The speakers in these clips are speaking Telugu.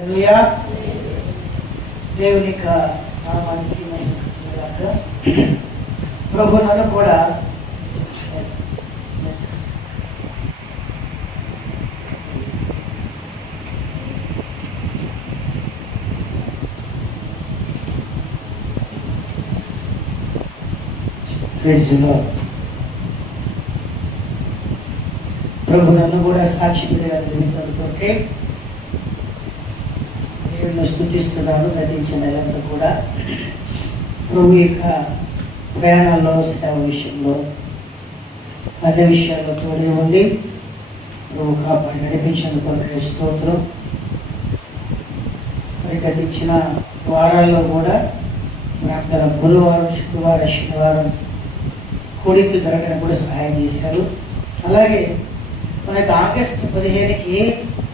హల్లెలూయా. దేవుని యొక్క నామానికి మహిమ. ప్రభు నన్ను కూడా ప్రభు నన్ను కూడా సాక్షి పెట్టుకుంటే దేవుని స్తుతిస్తున్నాను. గతించిన నెలంతా కూడా ప్రభు యొక్క ప్రయాణాల్లో, సేవ విషయంలో, అన్ని విషయాల్లో తోడే ఉంది. ప్రభు కాపాడి నడిపించినందుకు స్తోత్రం. మరి గతించిన వారాల్లో కూడా ప్రార్థన గురువారం, శుక్రవారం, శనివారం కూడికలు జరగడం కూడా సహాయం చేశారు. అలాగే మనకి ఆగస్టు 15కి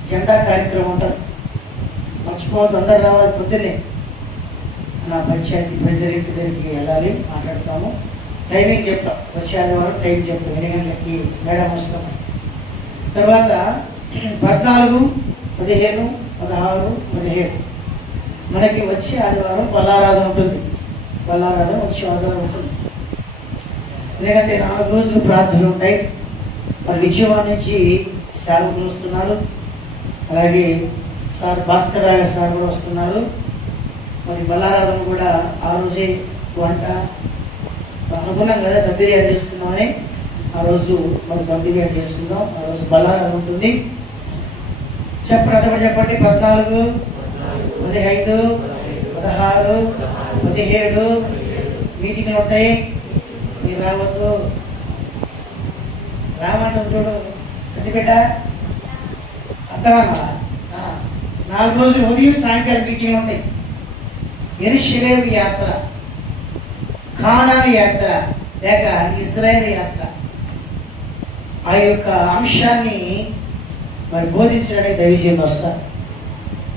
జెండా కార్యక్రమం ఉంటుంది. మర్చిపోవద్దు, అందరు రావాలి. పొద్దున్నే నా పంచాయతీ ప్రెసిడెంట్ దగ్గరికి వెళ్ళాలి, మాట్లాడతాము. టైమింగ్ చెప్తాం, వచ్చే ఆదివారం టైం చెప్తాం, 8 గంటలకి మేడం వస్తాం. తర్వాత 14, 15, 16, 17 మనకి వచ్చే ఆదివారం బల్లారాధన ఉంటుంది. బల్లారాధన వచ్చే ఆదివారం ఉంటుంది. ఎందుకంటే 4 రోజులు ప్రార్థనలు ఉంటాయి. మరి విజయవాడ నుంచి సేవకులు వస్తున్నారు. అలాగే సార్ భాస్కర్ రాయ సార్ కూడా వస్తున్నారు. మరి బల్లారాధన కూడా ఆ రోజే వంట అనుకున్నాం కదా, దమ్ బిర్యానీ చేసుకుందామని. ఆ రోజు మరి దమ్ బిర్యానీ చేసుకుందాం. ఆ రోజు బల్లారాధన ఉంటుంది. చెప్పండి 14, 15, 16, 17 మీటింగ్లు ఉంటాయి. మీరు రావద్దు, రామంటారు చూడు. అది బిడ్డ అర్థమన్నా. 4 రోజులు ఉదయం సాయంకాలం మీటింగ్లు ఉంటాయి. యెరూషలేము యాత్ర, కానాను యాత్ర, లేక ఇజ్రాయేల్ యాత్ర, ఆ యొక్క అంశాన్ని మరి బోధించడానికి దైవజనులు వస్తారు.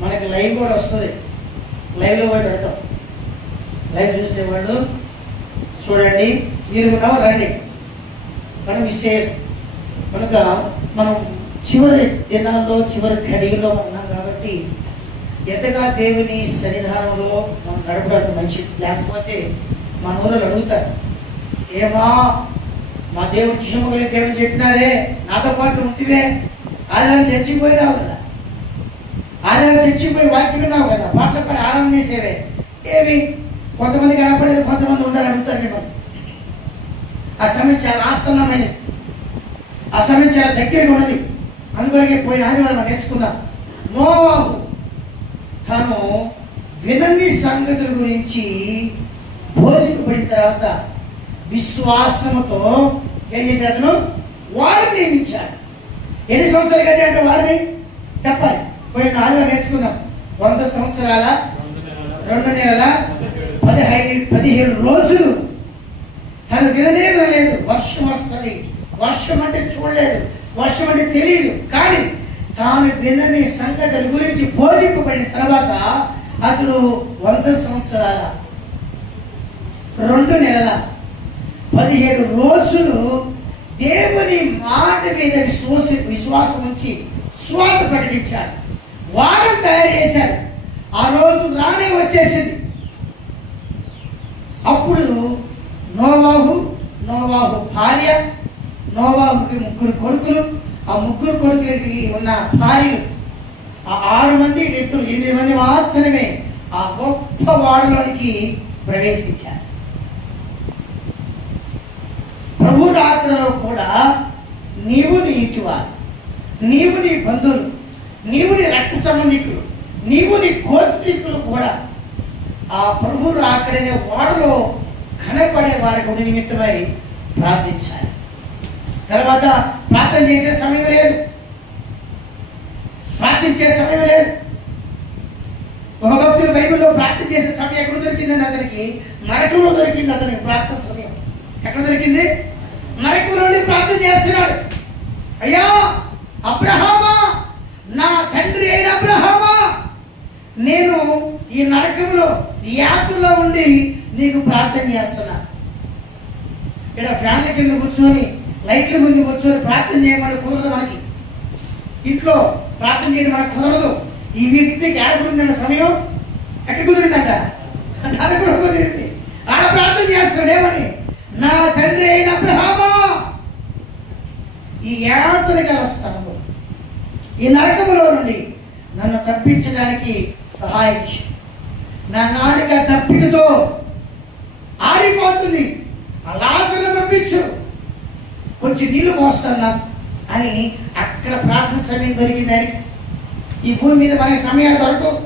మనకి లైవ్ కూడా వస్తుంది. లైవ్లో కూడా పెడతాం. లైవ్ చూసేవాళ్ళు చూడండి, మీరు కూడా రండి. మనం విషయం కనుక మనం చివరి దినాల్లో, చివరి ఘడియలో ఉన్నాం కాబట్టి ఎంతగా దేవుని సన్నిధానంలో మనం గడపడానికి మంచిది. లేకపోతే మన ఊళ్ళో అడుగుతారు, ఏమా మా దేవుడు చిమ్మగలి దేవుని చెప్పినారే, నాతో పాటు ఉంటివే, ఆధారం చచ్చిపోయినావు కదా, ఆధారం చచ్చిపోయి వాక్యం విన్నావు కదా, పాటలు పడి ఆరాధన చేసేవే ఏమి? కొంతమంది కనపడలేదు, కొంతమంది ఉండాలని అడుగుతారు మిమ్మల్ని. ఆ సమయం చాలా ఆసన్నమైనది, ఆ సమయం చాలా దగ్గరగా ఉన్నది. అందుకొరకే పోయిన ఆదివారం మనం నేర్చుకున్నాం. నోవాహు తాను వినని సంగతుల గురించి బోధింపబడిన తర్వాత విశ్వాసముతో ఏం చేశాడు? వాడిని నియమించాడు. ఎన్ని సంవత్సరాలు కట్టి అంటే వాడిని చెప్పాలి. పోయిన ఆదివారం నేర్చుకున్నాం. 100 సంవత్సరాల 2 నెలల 17 రోజులు తను విననే లేదు. వర్షం వస్తుంది, వర్షం అంటే చూడలేదు, వర్షం అంటే తెలియదు. కానీ తాను వినని సంగతుల గురించి బోధింపబడిన తర్వాత అతడు 100 సంవత్సరాల 2 నెలల 17 రోజులు దేవుని మాట మీద విశ్వాసం ఉంచి స్వార్థ ప్రకటించాడు. వాడం తయారు చేశాడు. ఆ రోజు రానే వచ్చేసింది. అప్పుడు నోవాహు భార్య, నోవాహుకి 3 కొడుకులు, ఆ 3 కొడుకులకి ఉన్న భార్యలు, ఆ 6 మంది వ్యక్తులు, 8 మంది మాత్రమే ఆ గొప్ప వాడలోనికి ప్రవేశించారు. ప్రభు రాకడలో కూడా నీవు నీ ఇంటివారు, నీవు నీ బంధువులు, నీవు నీ రక్త సంబంధికులు, నీవు నీ గోత్రికులు కూడా ఆ ప్రభు రాకడనే వాడలో కనపడే వారికి నిమిత్తమై ప్రార్థించాలి. తర్వాత ప్రార్థన చేసే సమయం లేదు, ప్రార్థించే సమయం లేదు. ఒక భక్తుడు బైబిల్లో ప్రార్థన చేసే సమయం ఎక్కడ దొరికిందని అతనికి నరకంలో దొరికింది. అతనికి ప్రార్థన సమయం ఎక్కడ దొరికింది? నరకంలోనే ప్రార్థన చేస్తున్నాడు. అయ్యా అబ్రహామా, నా తండ్రి అయిన అబ్రహామా, నేను ఈ నరకంలో యాత్రలో ఉండి నీకు ప్రార్థన చేస్తున్నా. ఇక్కడ ఫ్యామిలీ కింద కూర్చొని, లైట్ల ముందు కూర్చొని ప్రార్థన చేయమని కుదరదు. మనకి ఇంట్లో ప్రార్థన చేయడం మనకు కుదరదు. ఈ వ్యక్తికి ఆడ కుదిరిన సమయం ఎక్కడ కుదిరిందంట? నరకుడు కుదిరింది. ఆడ ప్రార్థన చేస్తున్నాడు ఏమని? నా తండ్రి అయిన అబ్రహామా, ఈ యాత్రగా స్థలము, ఈ నరకములో నుండి నన్ను తప్పించడానికి సహాయం చేయి. నా నాలుక తప్పికతో ఆరిపోతుంది, ఆ లాజరును పంపించు, కొంచెం నీళ్లు పోస్తున్నా అని అక్కడ ప్రార్థన సమయం దొరికిందని. ఈ భూమి మీద మనకి సమయాలు దొరకవు.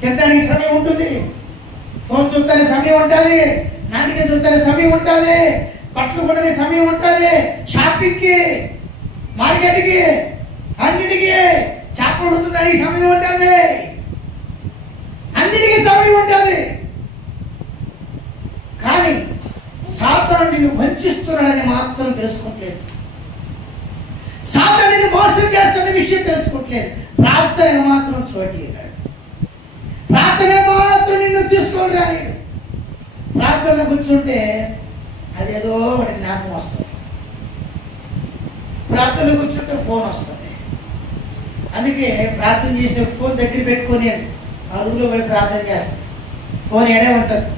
తినడానికి సమయం ఉంటుంది, ఫోన్ చూస్తానే సమయం ఉంటుంది, నాటిక చూస్తానే సమయం ఉంటుంది, బట్టలు కొనడానికి సమయం ఉంటుంది, షాపింగ్కి, మార్కెట్కి, అన్నిటికీ, చేపలు ఉండడానికి సమయం ఉంటుంది, అన్నిటికీ సమయం ఉంటుంది. కానీ సాతాను నిన్ను వంచిస్తున్నాడని మాత్రం తెలుసుకోవట్లేదు. సాతానుని మోసం చేస్తున్న విషయం తెలుసుకోవట్లేదు. ప్రార్థన మాత్రం చోటిగాడు. ప్రార్థన మాత్రం నిన్ను తీసుకొని రాలేడు. ప్రార్థన కూర్చుంటే అదేదో వాడికి జ్ఞాపకం వస్తుంది. ప్రార్థన కూర్చుంటే ఫోన్ వస్తుంది. అందుకే ప్రార్థన చేసే ఫోన్ దగ్గర పెట్టుకొని ఆ రూమ్లో పోయి ప్రార్థన చేస్తాను. ఫోన్ ఏడే ఉంటుంది.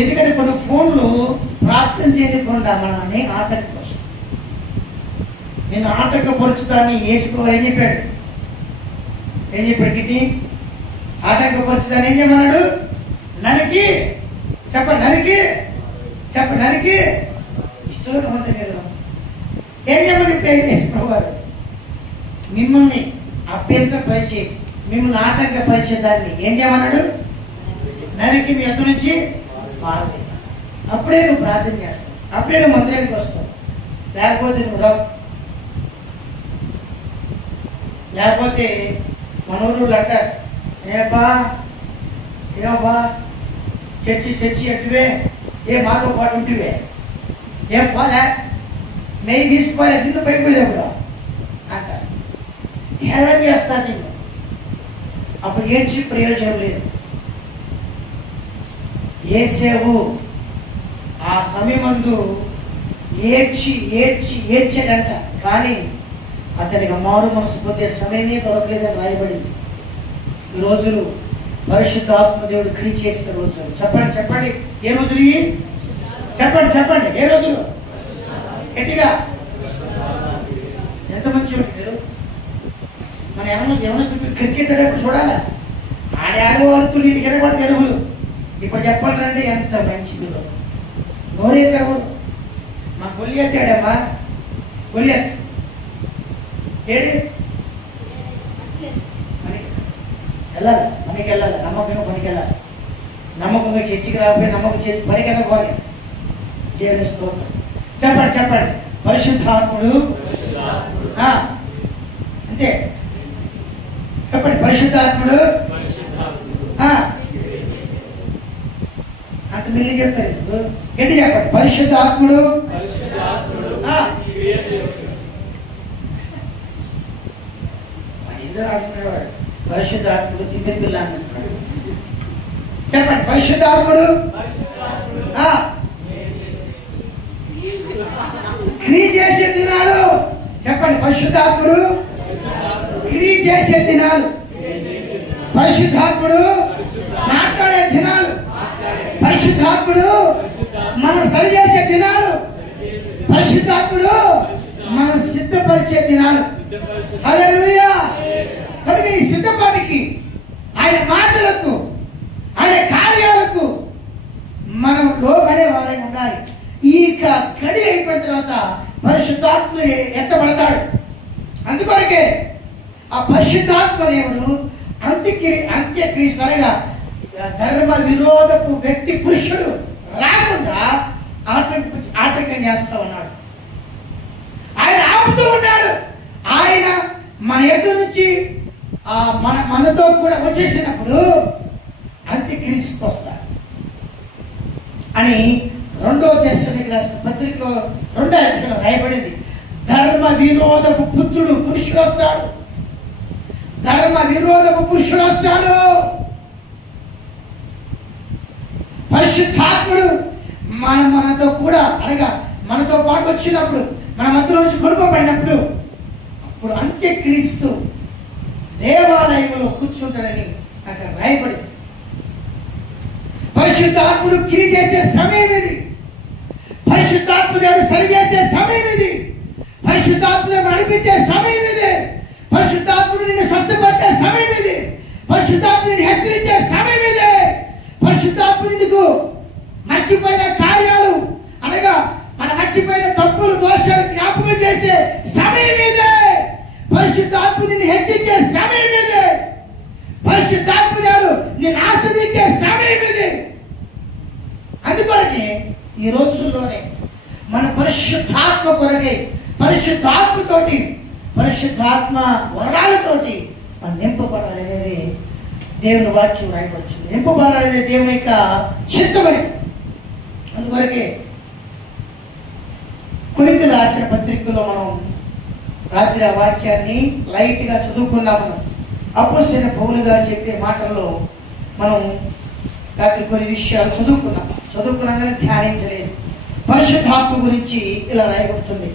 ఎందుకంటే కొన్ని ఫోన్లు ప్రార్థన చేయకుండా మనల్ని ఆటంకపరుస్తాయి. నేను ఆటంకపరుచుతాన్ని వేసుకోవాలి ఏం చెప్పాడు? ఏం చెప్పాడు? గిట్టి ఆటంకపరుచుతాన్ని ఏం చేయమన్నాడు? నరికి చెప్పండి, నరికి చెప్పండి, నరికి ఇష్టంగా ఉంటాయి. మీరు ఏం చెప్పండి? ఇప్పుడు వేసుకోవాలి. మిమ్మల్ని అభ్యంతరపరిచి, మిమ్మల్ని ఆటంకపరిచే దాన్ని ఏం చేయమన్నాడు? నరికి మీ ఎత్తు నుంచి మారలేదు. అప్పుడే నువ్వు ప్రార్థన చేస్తావు, అప్పుడే నువ్వు మందిరానికి వస్తావు. లేకపోతే నువ్వు రావు. లేకపోతే మన ఊళ్ళు అంటారు, ఏబా చర్చి అట్టువే, ఏ మాతో పాటు ఉంటివే, ఏం పోలే, నెయ్యి తీసుకోలే, నిన్ను పైపోయేప్పుడు అంటారు. హేళన చేస్తాను నిన్ను. అప్పుడు ఏడ్చి ప్రయోజనం లేదు. ఏసేవు ఆ సమయమందు ఏడ్చాడంట. కానీ అతనికి మారు మనసు పొందే సమయమే దొరకలేదని రాయబడింది. ఈ రోజులు పరిశుద్ధాత్మ దేవుడు క్రియ చేసిన రోజులు. చెప్పండి చెప్పండి, ఏ రోజులు? చెప్పండి చెప్పండి, ఏ రోజులు? గట్టిగా ఎంత మంచి మీరు మన ఎవరైనా క్రికెట్ ఆడేప్పుడు చూడాలా? ఆడేవాళ్ళు నీటి కనబడి తెలుగులు. ఇప్పుడు చెప్పండి రండి, ఎంత మంచిది నోరే తెరవడు. మా గొల్లియత్ ఏడమ్మా? గొల్లియత్ ఏడి? వెళ్ళాలి, పనికి వెళ్ళాలి, నమ్మకంగా పనికి వెళ్ళాలి. నమ్మకంగా చర్చికి రాకపోయి నమ్మకం పనికి వెళ్ళకపోతే దేవుని స్తోత్రం. చెప్పండి చెప్పండి, పరిశుద్ధాత్ముడు అంతే. చెప్పండి, పరిశుద్ధాత్ముడు అంత మిల్లి చెప్తారు. గట్టి చెప్పండి, పరిశుద్ధాత్ముడు ఏదో అంటున్నాడు. పరిశుద్ధాత్ముడు తిమ్మిరి పిల్ల అంటున్నాడు. చెప్పండి, పరిశుద్ధాత్ముడు క్రియ చేసే దినాలు. చెప్పండి, పరిశుద్ధాత్ముడు క్రియ చేసే దినాలు. పరిశుద్ధాత్ముడు మాట్లాడే దినాలు. పరిశుద్ధాత్ముడు మనం సరి చేసే దినాలు. పరిశుద్ధాత్ముడు మనం సిద్ధపరిచే దినాలు. హల్లెలూయా. కనుక ఈ సిద్ధపాటికి, ఆయన మాటలకు, ఆయన కార్యాలకు మనం లోబడే వారై ఉండాలి. ఈ గడి అయిపోయిన తర్వాత పరిశుద్ధాత్మ ఎత్తబడతాడు. అందుకొరకే ఆ పరిశుద్ధాత్మ దేవుడు అంత్యక్రీస్తు అనగా ధర్మ విరోధపు వ్యక్తి పురుషుడు రాకుండా ఆటంకం చేస్తూ ఉన్నాడు. ఆయన ఆపుతూ ఉన్నాడు. ఆయన మన ఎదురు నుంచి మనతో కూడా వచ్చేసినప్పుడు అంత్యక్రీస్తు వస్తాడు అని 2వ దశలోనికి రాసిన పత్రికలో 2వ అధ్యాయంలో రాయబడింది. ధర్మ విరోధపు పురుషుడు వస్తాడు. ధర్మ విరోధపు పురుషుడు వస్తాడు. పరిశుద్ధాత్ముడు మనతో కూడా అనగా మనతో పాటు వచ్చినప్పుడు, మన మధ్య నుంచి కొనుపబడినప్పుడు ఇప్పుడు అంత్యక్రీస్తు దేవాలయంలో కూర్చుంటాడని అక్కడ రాయబడింది. పరిశుద్ధాత్ముడు క్రియ చేసే సమయం ఇది. పరిశుద్ధాత్ముడు సరిచేసే సమయం ఇది. పరిశుద్ధాత్ముడు నడిపించే సమయం ఇది. పరిశుద్ధాత్ముడు నిన్ను స్వస్థపరిచే సమయం ఇది. పరిశుద్ధాత్ముడిని హెచ్చరించే సమయం ఇది. పరిశుద్ధాత్ముడికి మర్చిపోయిన కార్యాలు అనగా మన మర్చిపోయిన తప్పులు దోషాలు జ్ఞాపకం చేసే సమయం ఇదే. పరిశుద్ధాత్ముడిని హెచ్చరించే సమయం ఇదే. పరిశుద్ధాత్ముడు నిన్ను ఆస్వాదించే సమయం ఇది. అందుకొరకే ఈ రోజుల్లోనే మన పరిశుద్ధాత్మ కొరకే పరిశుద్ధాత్మతోటి పరిశుద్ధాత్మ వరాలతోటి మనం నింపబడాలి అనేది దేవుని వాక్యం రాయబడుతుంది. నింపబడాలనేది దేవుని యొక్క చిత్తమైనది. అందుకొరకే కొరింథీయులకు రాసిన పత్రికలో మనం రాత్రి ఆ వాక్యాన్ని లైట్ గా చదువుకున్నాం. మనం అపోస్తలుడైన పౌలు గారు చెప్పే మాటల్లో మనం రాత్రి కొన్ని విషయాలు చదువుకున్నాగానే ధ్యానించలేదు. పరిశుద్ధాత్మ గురించి ఇలా రాయబడుతుంది.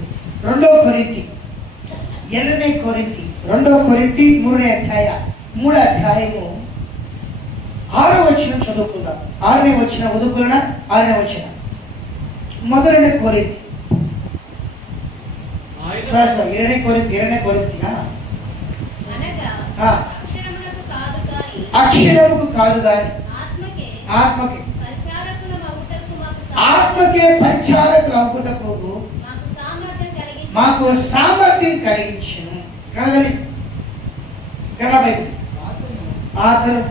2 కొరింథీ 3వ అధ్యాయము 6వ వచనం చదువుకుందాం. 6వ వచనం వదుకులన 6వ వచనం. మొదలనే కొరింథీ 2 కొరింథీ అక్షరముకు కాదు గాని ఆత్మకే పరిచారకులు అవుటకు మాకు సామర్థ్యం కలిగించును. అతను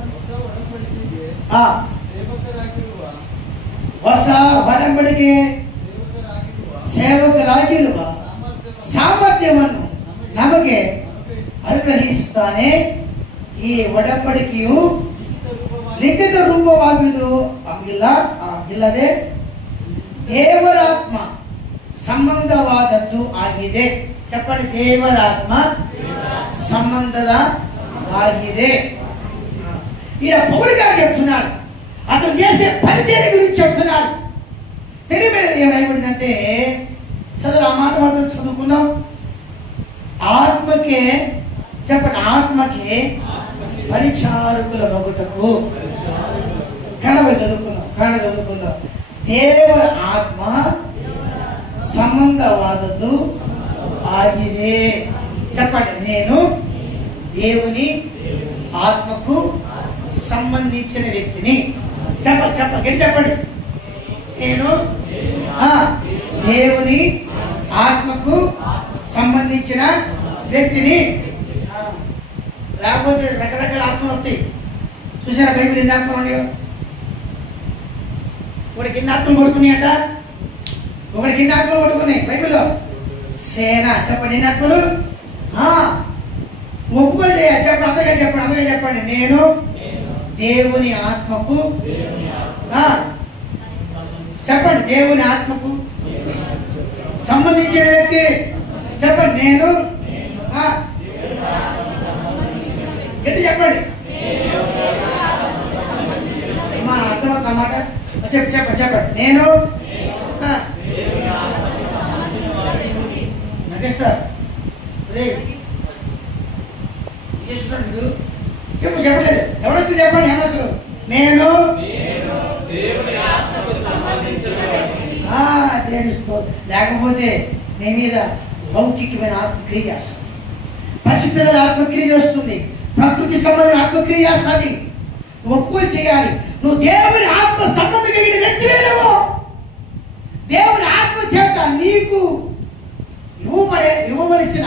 ಹೊಸ ಒಡಂಬಡಿಕೆ ಸೇವಕರಾಗಿರುವ ಸಾಮರ್ಥ್ಯವನ್ನು ನಮಗೆ ಅನುಗ್ರಹಿಸುತ್ತಾನೆ. ಈ ಒಡಂಬಡಿಕೆಯು ಲಿಖಿತ ರೂಪವಾಗುವುದು ಇಲ್ಲದೆ ದೇವರಾತ್ಮ ಸಂಬಂಧವಾದದ್ದು ಆಗಿದೆ. చెప్పండి, దేవరాత్మ సంబంధవాಗಿದೆ. ఈయన పౌలు గారు చెప్తున్నాడు, అతను చేసే పరిచర్య గురించి చెప్తున్నాడు. తెలుగు మీద ఏమైందంటే చదువు ఆ మాట మాత్రం చదువుకున్నాం. ఆత్మకే చెప్పండి, ఆత్మకే పరిచారకుల మగుటకు కన్నడ చదువుకుందాం. ದೇವರ ಆತ್ಮ సంబంధవాదದ್ದು ఆగిదే. చెప్పండి, నేను దేవుని ఆత్మకు సంబంధించిన వ్యక్తిని. చెప్పండి, నేను దేవుని ఆత్మకు సంబంధించిన వ్యక్తిని. లేకపోతే రకరకాల ఆత్మలు వస్తాయి. చూసారా బైబిల్ ఎన్ని ఆత్మలు ఉన్నాయో? ఒకటికి ఎన్ని ఆత్మలు పడుకున్నాయట? ఒకటికి ఎన్ని ఆత్మలు పడుకున్నాయి బైబిల్లో? సేన. చెప్పండి, ఎన్ని ఆత్మలు? ఒప్పుకోలే చెప్పండి, అందరిగా చెప్పండి. నేను దేవుని ఆత్మకు చెప్పండి, దేవుని ఆత్మకు సంబంధించిన వ్యక్తి. చెప్పండి, నేను ఎట్టి చెప్పండి. అర్థమవుతామాట? చెప్పండి, నేను నటిస్తారు. చెప్పలేదు. ఎవరొచ్చి చెప్పండి, ఏమొచ్చు? నేను లేకపోతే నీ మీద లౌకికమైన ఆత్మక్రియ చేస్తుంది, పసిపిల్లల ఆత్మక్రియ చేస్తుంది, ప్రకృతి సంబంధమైన ఆత్మక్రియ చేస్తుంది. నువ్వు ఒప్పుకొని చేయాలి. నువ్వు దేవుని ఆత్మ సంబంధం కలిగిన వ్యక్తివేనో దేవుని ఆత్మ చేత నీకు ఇవ్వవలసిన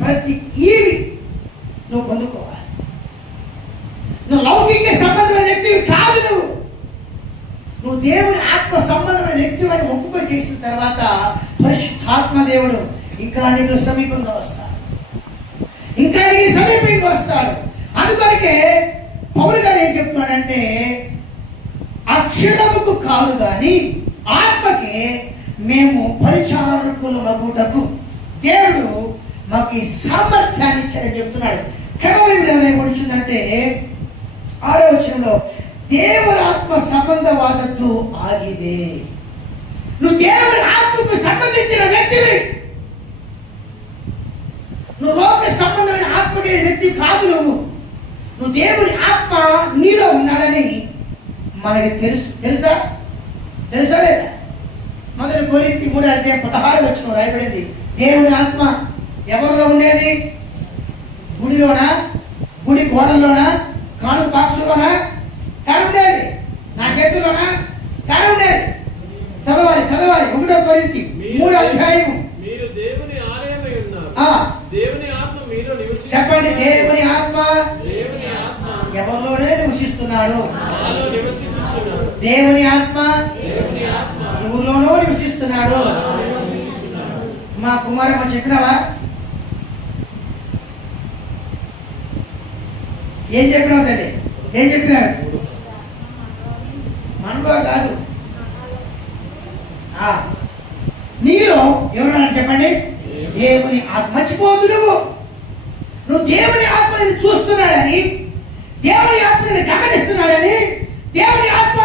ప్రతి ఈవి నువ్వు పొందుకోవాలి. నువ్వు లౌకిక సంబంధమైన వ్యక్తివి కాదు. నువ్వు దేవుని ఆత్మ సంబంధమైన వ్యక్తి అని ఒప్పుకొని చేసిన తర్వాత పరిశుద్ధాత్మ దేవుడు ఇంకా నీకు సమీపంగా వస్తాడు. అందుకొరకే పౌలు గారు ఏం చెప్తున్నాడంటే, అక్షరముకు కాదు గాని ఆత్మకే మేము పరిచారకులు మగుటకు దేవుడు మాకు ఈ సామర్థ్యాన్ని ఇచ్చారని చెప్తున్నాడు. కడవైపు ఏమొచ్చిందంటే 6వ వచనంలో దేవరాత్మ సంబంధవాదದ್ದು ఆగిదే. నువ్వు దేవుని ఆత్మకు సంబంధించిన వ్యక్తివి. నువ్వు లోక సంబంధమైన ఆత్మ కలిగిన వ్యక్తి కాదు. నువ్వు దేవుని ఆత్మ నీలో ఉన్నాడని మనకి తెలుసా లేదా? మొదటి కొరింథీ 3:16 రాయబడింది. దేవుని ఆత్మ ఎవరిలో ఉండేది? గుడిలోనా, గుడి గోడల్లోనా, కానుక బాక్సులోనా? ఉండేది నా చేతిలోనా? ఉండేది. చదవాలి 1 కొరింథీ 3 మీరు దేవుని ఆలయమై ఉన్నారు. దేవుని ఆత్మ మీలో నివసిస్తుంది. చెప్పండి, దేవుని ఆత్మ ఎవరిలోనే నివసిస్తున్నాడు. దేవుని ఆత్మ ఎవరిలోనూ నివసిస్తున్నాడు. మా కుమారమ్మ చెప్పినావా? ఏం చెప్పినావు తల్లి? ఏం చెప్పినాడు? మనలో కాదు, నీలో ఎవరన్నా చెప్పండి. దేవుని ఆత్మ. మర్చిపోదు నువ్వు దేవుని ఆత్మని చూస్తున్నాడని, దేవుని ఆత్మని గమనిస్తున్నాడని, దేవుని ఆత్మ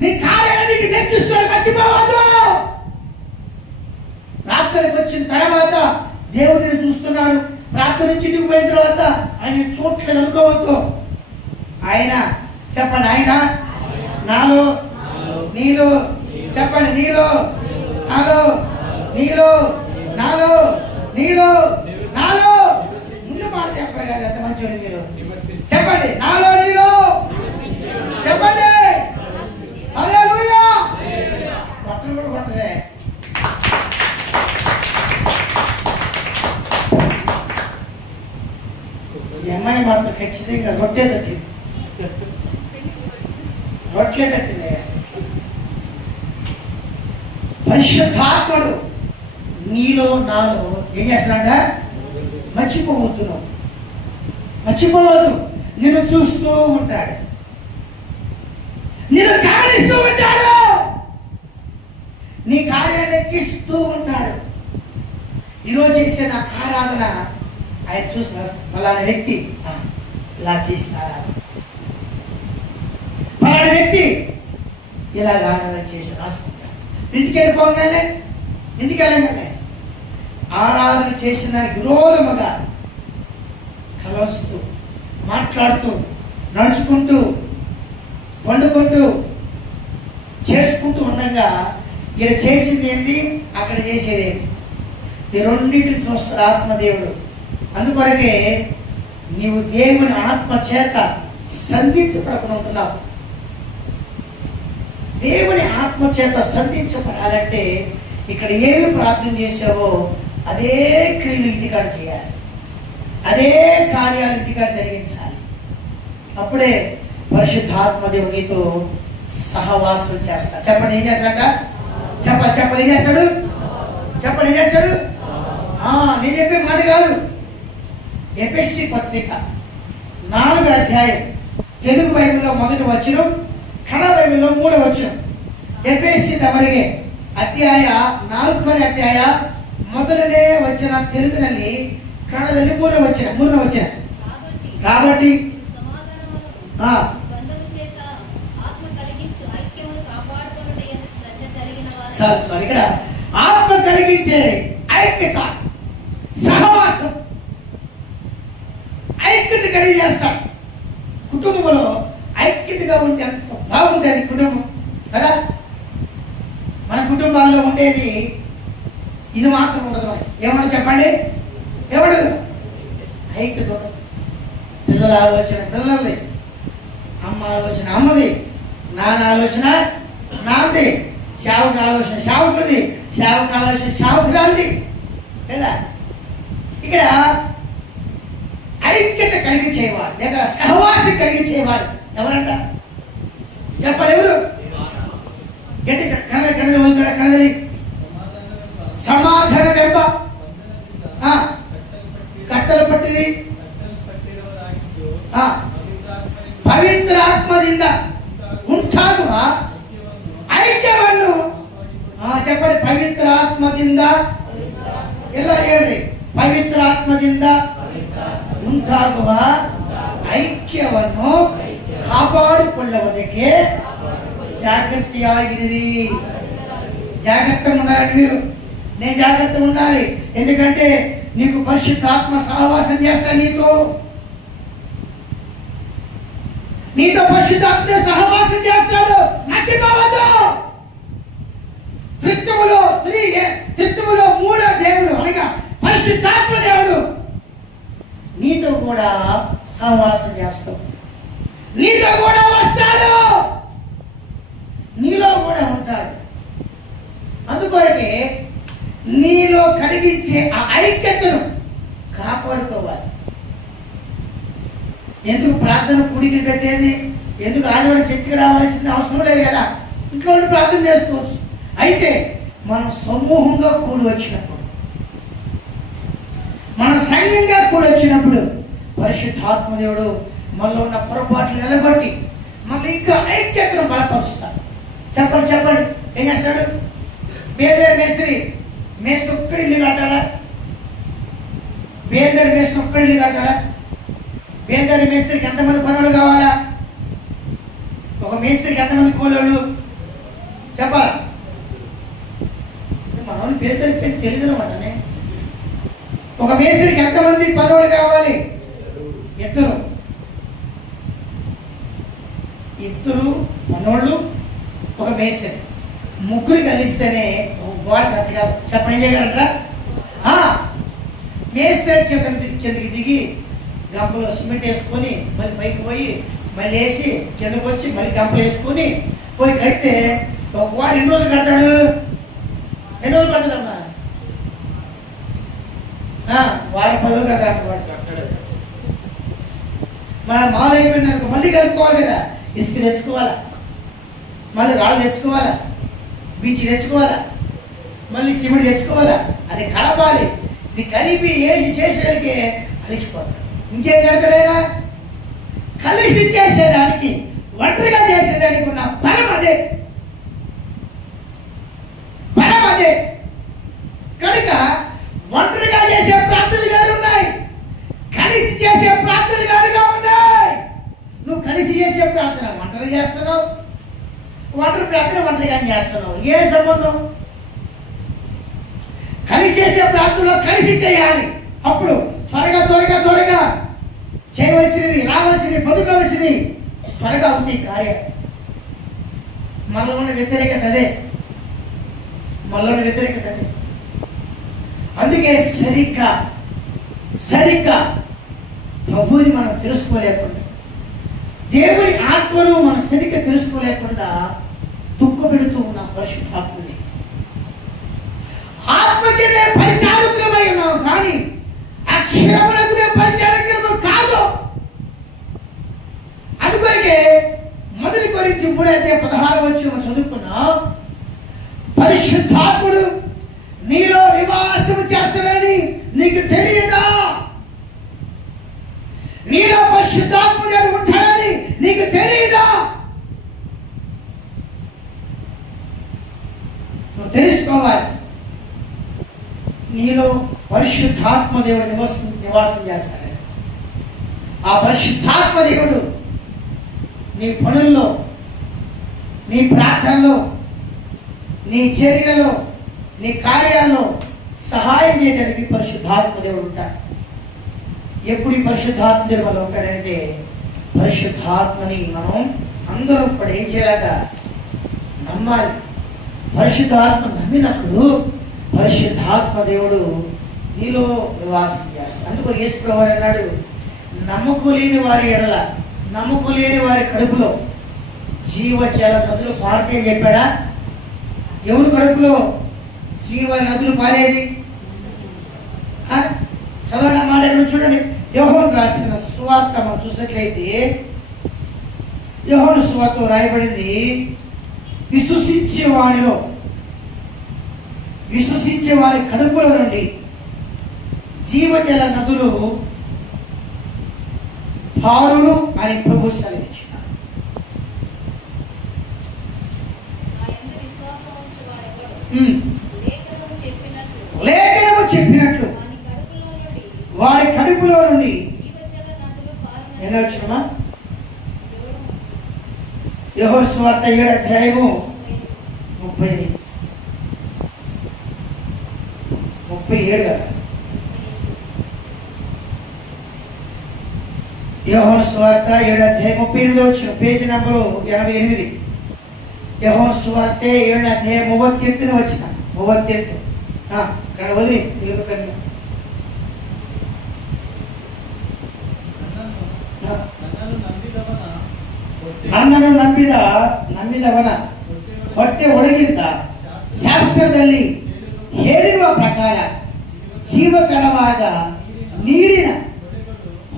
నీ కార్యాలన్నింటినీ లెక్కిస్తున్నాడు. మర్చిపోవద్దు. ప్రార్థనకు వచ్చిన తర్వాత దేవుడిని చూస్తున్నాడు. ప్రార్థన నుంచి ఇంటికి పోయిన తర్వాత ఆయన చూడలేదు అనుకోవద్దు. ఆయన చెప్పండి, ఆయన నాలో నీలో. చెప్పండి, నీలో నాలో, నీలో నాలో, నీలో నాలో. ముందు మాట చెప్పరు కదా, ఎంత మంచి మీరు. చెప్పండి, నాలో నీలో. చెప్పండి, హల్లెలూయా. కొట్టరు కూడా కొట్టరే. ఈ అమ్మాయి మాత్రం ఖచ్చితంగా రొట్టె తట్టింది. పరిశుద్ధాత్ముడు నీలో నాలో ఏం చేస్తున్నాడా? మర్చిపోవద్దు. నిన్ను చూస్తూ ఉంటాడు, నిన్ను గమనిస్తూ ఉంటాడు, నీ కార్యాలు లెక్కిస్తూ ఉంటాడు. ఈరోజు చేసే నా ఆరాధన ఆయన చూసిన ఫలానా వ్యక్తి ఇలా చేసినారా, ఫలానా వ్యక్తి ఇలాగ ఆరాధన చేసి రాసుకుంటాడు. ఇంటికి వెళ్ళగానే ఆరాధన చేసిన దానికి విరోధముగా కలవస్తూ, మాట్లాడుతూ, నడుచుకుంటూ, వండుకుంటూ, చేసుకుంటూ ఉండగా ఇక్కడ చేసింది ఏంటి, అక్కడ చేసేది ఏంటి? ఈ రెండింటిని చూస్తాడు ఆత్మదేవుడు. అందుకొరకే నీవు దేవుని ఆత్మ చేత సంధించబడుతున్నావు. దేవుని ఆత్మ చేత సంధించబడాలంటే ఇక్కడ ఏమి ప్రార్థన చేసావో అదే క్రియలు ఇంటికాడ చేయాలి, అదే కార్యాలు ఇంటికాడ జరిగించాలి. అప్పుడే పరిశుద్ధాత్మదేవుడు నీతో సహవాసం చేస్తా. చెప్పండి, ఏం చేస్తాడ? చెప్పండి, ఏం చేస్తాడు? చెప్పండి, ఏం చేస్తాడు? నేను చెప్పే మాట కాదు. ఎఫెసీ పత్రిక 4వ అధ్యాయం తెలుగు బైబిల్లో 1వ వచనం, కన్నడ బైబిల్లో 3వ వచనం. ఎఫెసీ ತವರಿಗೆ ಅಧ್ಯಾಯ 4ನೇ ಅಧ್ಯಾಯ ಮೊದಲನೇ ವಚನ ತೆಲುಗಿನಲ್ಲಿ, ಕನ್ನಡದಲ್ಲಿ 3ನೇ ವಚನ. కాబట్టి ఇక్కడ ఆత్మ కలిగించే ఐక్యత, సహవాసం, ఐక్యత కలిగేస్తాం. కుటుంబంలో ఐక్యతగా ఉంటే ఎంత బాగుంటుంది కుటుంబం కదా. మన కుటుంబాల్లో ఉండేది ఇది మాత్రం ఉండదు. ఏమన్నా చెప్పండి, ఏమడదు? ఐక్యత. పిల్లల ఆలోచన పిల్లలది, అమ్మ ఆలోచన అమ్మది, నాన్న ఆలోచన నాన్నది, సేవకుడి ఆలోచన సేవకుడిది, సేవకుడి ఆలోచన సేవకురాలిది లేదా. ఇక్కడ ఐక్యత కలిగించేవాడు లేక సహవాసం కలిగించేవాడు ఎవరంట? చెప్పాలి, ఎవరు? గట్టి కన్నదలి ಸಮಾಧಾನವೆಂಬ ಕಟ್ಟಲ್ಪಟ್ಟಿರಿ ಪವಿತ್ರಾತ್ಮದಿಂದ ಉಂಟಾಗುವ ಐಕ್ಯವನ್ನು చెప్పండి. ಪವಿತ್ರಾತ್ಮದಿಂದ ಎಲ್ಲ ಹೇಳ್ರಿ. ಪವಿತ್ರಾತ್ಮದಿಂದ ಉಂಟಾಗುವ ಐಕ್ಯವನ್ನು ಕಾಪಾಡಿಕೊಳ್ಳುವುದಕ್ಕೆ జాగ్రత్తయాగిరి. జాగ్రత్తగా ఉండాలండి మీరు. నేను జాగ్రత్తగా ఉండాలి. ఎందుకంటే నీకు పరిశుద్ధాత్మ సహవాసం చేస్తా, నీతో పరిశుద్ధాత్మ సహవాసం చేస్తాడు. మర్చిపోవద్దు. త్రిత్వములో మూడో దేవుడు అనగా పరిశుద్ధాత్మ దేవుడు నీతో కూడా సహవాసం చేస్తాడు, నీతో కూడా వస్తాడు, నీలో కూడా ఉంటాడు. అందుకొరకే నీలో కలిగించే ఆ ఐక్యతను కాపాడుకోవాలి. ఎందుకు ప్రార్థన కూడికి పెట్టేది? ఎందుకు ఆదివారం చర్చికి రావాల్సిన అవసరం లేదు కదా, ఇంట్లో ప్రార్థన చేసుకోవచ్చు. అయితే మనం సమూహంగా కూడి వచ్చినప్పుడు, మనం సంఘంగా కూడి వచ్చినప్పుడు పరిశుద్ధాత్మదేవుడు మనలో ఉన్న పొరపాట్లు నిలబట్టి మళ్ళీ ఇంకా ఐక్యతను బలపరుస్తాడు. చెప్పండి ఏం చేస్తాడు? బేదేరు మేస్త్రి ఒక్కడి ఇల్లు కడతాడా? బేదేరు మేస్త్రి ఒక్కడి ఇల్లు కడతాడా? బేదేరు మేస్త్రికి ఎంతమంది పనులు కావాలా? ఒక మేస్త్రికి ఎంతమంది కూలోళ్ళు చెప్పాలా? మనం బేదేరు పేరు తెలియదు అనమాటనే. ఒక మేస్త్రికి ఎంతమంది పనులు కావాలి? ఇద్దరు పనులు, ఒక మేస్త్రి, ముగ్గురు కలిస్తేనే గోడ కరెక్ట్గా చెప్పండి చేయగలరా? మేస్త్రి కిందకి దిగి గంపలో సిమెంట్ వేసుకొని మళ్ళీ పైకి పోయి మళ్ళీ వేసి కిందకు వచ్చి మళ్ళీ గంపలు వేసుకొని పోయి కడితే ఒక గోడ ఎన్ని రోజులు కడతాడు? ఎన్ని రోజులు పడుతుందమ్మా? వారం 10 రోజులు కడతాడు. మన మాలు అయిపోయింది అనుకో మళ్ళీ కలుపుకోవాలి కదా. ఇసుక తెచ్చుకోవాలా, మళ్ళీ రాళ్ళు తెచ్చుకోవాలా, బీచ్ తెచ్చుకోవాలా, మళ్ళీ సిమెంట్ తెచ్చుకోవాలా, అది కలపాలి. ఇది కలిపి వేసి చేసేదానికి కలిసిపోతాడు. ఇంకేం కడతాడైనా? కలిసి చేసేదానికి, ఒంటరిగా చేసేదానికి ఉన్న బలం అదే. కనుక ఒంటరిగా చేసే ప్రార్థనలు వేరు ఉన్నాయి, కలిసి చేసే ప్రార్థనలు వేరుగా ఉన్నాయి. నువ్వు కలిసి చేసే ప్రార్థన ఒంటరి చేస్తున్నావు, ఒంటరి ప్రార్థన ఒంటరిగా చేస్తున్నావు. ఏ సంబంధం? కలిసి చేసే ప్రార్థనలో కలిసి చేయాలి. అప్పుడు త్వరగా చేయవలసినవి, రావాల్సినవి, బతుకవలసినవి త్వరగా అవుతాయి కార్యం. మనలో ఉన్న వ్యతిరేకత అదే. అందుకే సరిగ్గా ప్రభువుని మనం తెలుసుకోలేకుండా, దేవుని ఆత్మను మనం సరిగ్గా తెలుసుకోలేకుండా దుఃఖపెడుతూ ఉన్నాం పరిశుద్ధాత్మని. ఆత్మకి మేము పరిచారకులమై ఉన్నాం, కానీ అక్షరములకు మేము పరిచారకులము కాదు. అందుకొరకే 1 కొరింథీ 3:16 చదువుకున్నాం. పరిశుద్ధాత్ముడు నీలో నివాసం చేస్తాడని నీకు తెలియదా? నీలో పరిశుద్ధాత్ముడు ఉంటాడని నీకు తెలియదా? నువ్వు తెలుసుకోవాలి. నీలో పరిశుద్ధాత్మ దేవుడు నివాసం చేస్తాడని. ఆ పరిశుద్ధాత్మ దేవుడు నీ పనుల్లో, నీ ప్రార్థనలో, నీ చర్యలలో, నీ కార్యాల్లో సహాయం చేయడానికి పరిశుద్ధాత్మ దేవుడు ఉంటాడు. ఎప్పుడు ఈ పరిశుద్ధాత్మ దేవుడు మనం ఉంటాడంటే, పరిశుద్ధాత్మని మనం అందరం కూడా ఏం చేయాలట? నమ్మాలి. పరిశుద్ధాత్మ నమ్మినప్పుడు పరిశుద్ధాత్మ దేవుడు నీలో నివాసం చేస్తాడు. అందుకో యేసు ప్రభువు అన్నాడు, నమ్మకలేని వారి ఎడల, నమ్మకలేని వారి కడుపులో జీవజల నదులు పారుతాయి అని చెప్పాడా? ఎవరు కడుపులో జీవ నదులు పారేది? చదవని మాట చూడండి. యోహాను రాసిన సువార్త మనం చూసినట్లయితే, యోహాను సువార్త రాయబడింది, విశ్వసించే వారి కడుపులో నుండి జీవజల నదులు పారును అని ప్రభు సెలవిచ్చినాడు. లేఖనము చెప్పినట్లు వాడి కడుపులో నుండి ఎన్నో వచ్చినమా? యోహాను సువార్త 7:37 కదా. యోహాను సువార్త 7:38 పేజీ నంబరు 88. యోహాను సువార్త 7:38 వచ్చిన 38. ఇక్కడ వదిలి ನನ್ನನ್ನು ನಂಬಿದವನ ಹೊಟ್ಟೆ ಒಳಗಿಂದ ಶಾಸ್ತ್ರದಲ್ಲಿ ಹೇಳಿರುವ ಪ್ರಕಾರ ಜೀವಕರವಾದ ನೀರಿನ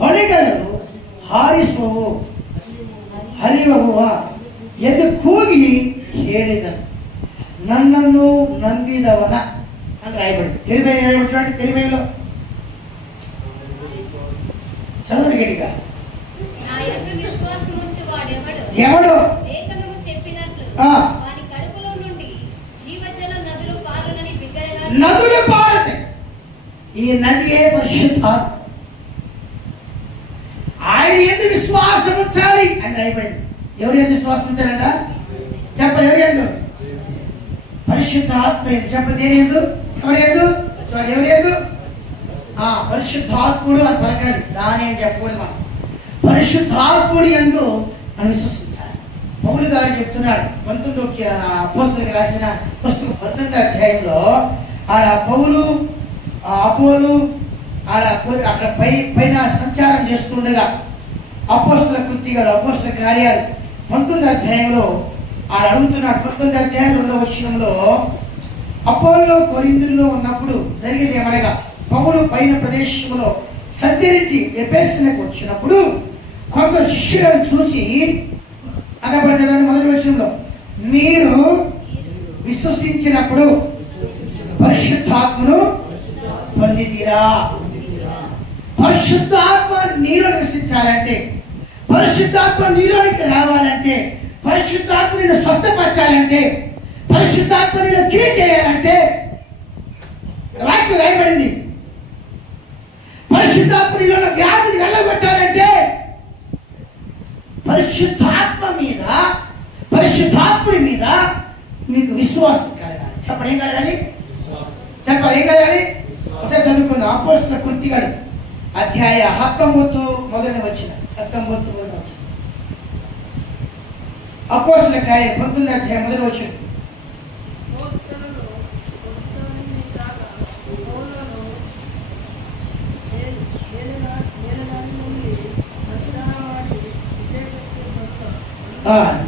ಹೊಳೆಗಳು ಹರಿಯುವವು ಎಂದು ಕೂಗಿ ಹೇಳಿದನು. నన్నను ನಂಬಿದವನ అని రాయబడి తెలివేలో చదవండి గట్టిగా. ఎవడు నదులు పారుతాయి. ఈ నదియే పరిశుద్ధాత్మ. ఆయన ఎందుకు విశ్వాసం ఉంచాలి అని రాయబడింది. ఎవరు ఎందుకు విశ్వాసం ఉంచాలంట చెప్పండి. ఎవరు ఎందు పరిశుద్ధ ఆత్మ ఎందు చెప్పండి. నేను ఎందు ఎవరు ఎందు ఎవరు ఎందు పరిశుద్ధాత్ముడు అని పలకాలి. దాని అని చెప్పకూడదు. మనం పరిశుద్ధాత్ముడు ఎందు మనం విశ్వసించాలి. పౌలు గారు చెప్తున్నాడు 19 అపోస్తలులకు రాసిన పుస్తకం 19వ అధ్యాయంలో ఆడ పౌలు అపోలు ఆడ అక్కడ పైన సంచారం చేస్తుండగా అపోస్తల కృత్యాలు అపోస్తల కార్యాలు 19వ అధ్యాయంలో ఆడ అడుగుతున్నాడు. 19వ అధ్యాయం 2వ వచనంలో అపోలో కొరింథీయులో ఉన్నప్పుడు జరిగేది ఏమనగా పౌలు పైన ప్రదేశంలో సంచరించి ఎఫెసుకు వచ్చినప్పుడు కొందరు శిష్యులను చూసి అదపడదని మొదటి వచనంలో మీరు విశ్వసించినప్పుడు పరిశుద్ధాత్మను పొందితీరా. పరిశుద్ధాత్మ నీలో నివసించాలంటే, పరిశుద్ధాత్మ నీలోనికి రావాలంటే, పరిశుద్ధాత్మ నిన్ను స్వస్థపరచాలంటే, పరిశుద్ధాత్మ నిన్ను క్రియ చేయాలంటే వాక్యం రాయబడింది. పరిశుద్ధాత్మ నీలో వ్యాధిని వెళ్ళగొట్టాలంటే పరిశుద్ధాత్మ మీద పరిశుద్ధాత్ముడి మీద మీకు విశ్వాసం కలగాలి. చెప్పండి ఏం కలగాలి? చెప్పాలి ఏం కలగాలి? ఒకసారి చదువుకుందాం. అపోస్తల కృత్యాలు అధ్యాయ 19 మొదటి వచ్చిన అపోస్తల కార్యం 19వ అధ్యాయం మొదటి వచ్చిన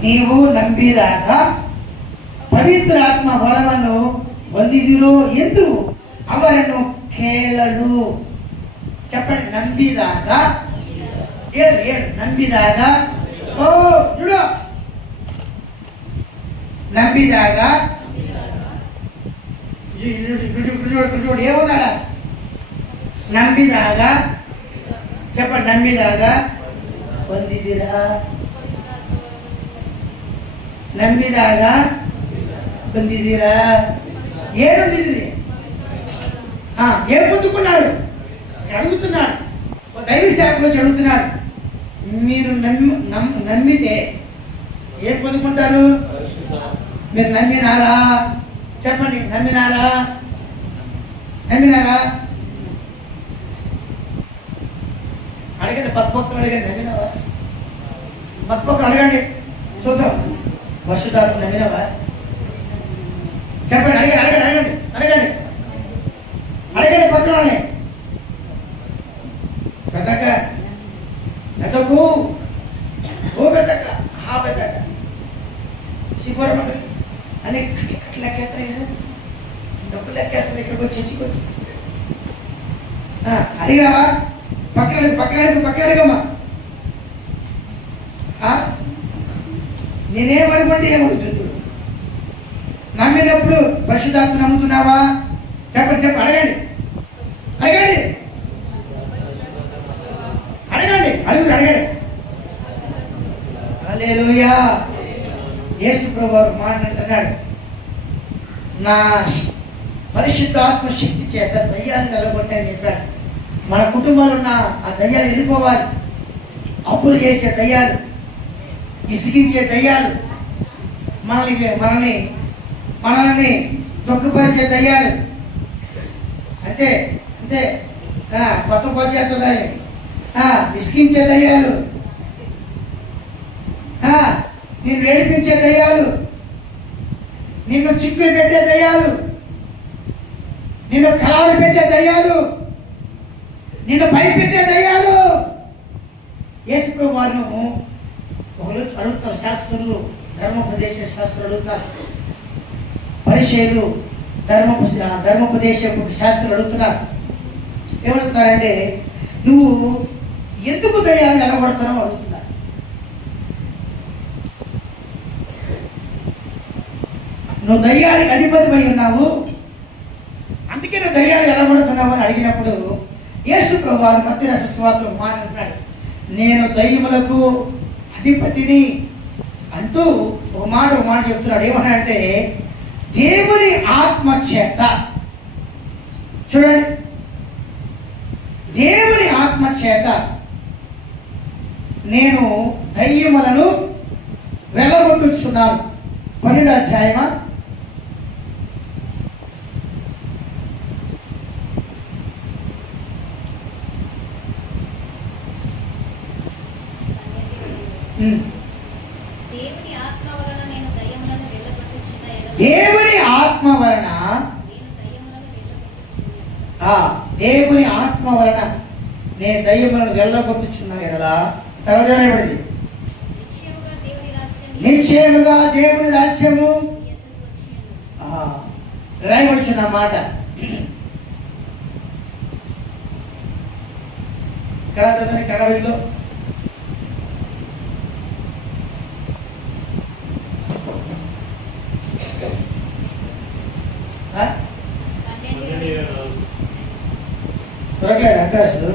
ನೀವು ನಂಬಿದಾಗ ಪವಿತ್ರಾತ್ಮ ವರವನ್ನು ಹೊಂದಿದಿರೋ ಎಂದು ಅವರನ್ನು ಕೇಳಲು. చెప్పండి. ನಂಬಿದಾಗ ಹೇಳಿ ನಂಬಿದಾಗ చూడు ನಂಬಿದಾಗ ఏమన్నాడా? ನಂಬಿದಾಗ చెప్పండి. ನಂಬಿದಾಗ ಹೊಂದಿದ್ದೀರಾ? ನಂಬಿದಾಗ పొందిదిరా? ఏం పొందిది? ఏం పొందుకున్నారు అడుగుతున్నాడు. దైవ సేవకులు అడుగుతున్నాడు. మీరు నమ్మితే ఏం పొందుకుంటారు? మీరు నమ్మినారా? చెప్పండి. నమ్మినారా? అడగండి. పక్క అడగండి. నమ్మినావా? పక్క అడగండి చూద్దాం. పరిశుద్ధాత్మ నమ్మినావా? చెప్పండి. అడగండి పక్కనే పెద్దక్క పెద్దకు ఓ పెద్దక్క పెద్దక్క సిగ్గురం అని కట్ల లెక్కేస్తాయి. డబ్బులు లెక్కేస్తాయి. ఇక్కడికి వచ్చి అడిగావా? పక్కనమ్మా. నేనేమనుకుంటే ఏమడుగుతుంది? నమ్మినప్పుడు పరిశుద్ధాత్మ నమ్ముతున్నావా? చెప్పండి. అడగండి. హల్లెలూయా. యేసు ప్రభువు మాట్లాడుతున్నాడు. నా పరిశుద్ధాత్మ శక్తి చేత దయ్యాన్ని నిలగొట్టాయని చెప్పాడు. మన కుటుంబాలు ఉన్న ఆ దయ్యాలు వెళ్ళిపోవాలి. అప్పులు చేసే దయ్యాలు, ఇసిగించే దయ్యాలు, మనల్ని దుఃఖపరిచే దయ్యాలు అంటే కొత్త చేస్తుందా విసిగించే దయ్యాలు, నిన్ను ఏడిపించే దయ్యాలు, నిన్ను చిక్కులు పెట్టే దయ్యాలు, నిన్ను కలవలు పెట్టే దయ్యాలు, నిన్ను భయపెట్టే దయ్యాలు. యేసు వారిను అడుగుతారు శాస్త్రులు, ధర్మోపదేశ శాస్త్రులు అడుగుతారు, పరిచయులు ధర్మోపదేశ శాస్త్రులు అడుగుతున్నారు. ఏమడుగుతున్నారంటే, నువ్వు ఎందుకు దయ్యాన్ని ఎలగొడుతున్నావు అడుగుతున్నారు. నువ్వు దయ్యానికి అధిపతి అయి ఉన్నావు, అందుకే నువ్వు దయ్యాలు ఎలగొడుతున్నావు అని అడిగినప్పుడు యేసు ప్రభువు మత్తయి రాసిన సువార్తలో మాట్లాడుతున్నాడు, నేను దయ్యములకు అధిపతిని అంటూ ఒక మాట చెప్తున్నాడు. ఏమన్నాడంటే, దేవుని ఆత్మ చేత, చూడండి, దేవుని ఆత్మ చేత నేను దయ్యములను వెళ్ళగొట్టుచున్నాను. 12వ అధ్యాయమా, దేవుని ఆత్మ వలన నేను దయ్యములను వెళ్ళగొట్టుచున్నాను. దేవుని ఆత్మ వలన దేవుని ఆత్మ వలన నేను దయ్యములను వెళ్ళగొట్టుచున్నాను ఎడలా. తర్వాత ఏమడింది? నిశ్చయముగా దేవుని రాజ్యము రాయవచ్చున్న మాట. కడవలో దొరకలేదు అడ్రస్లు.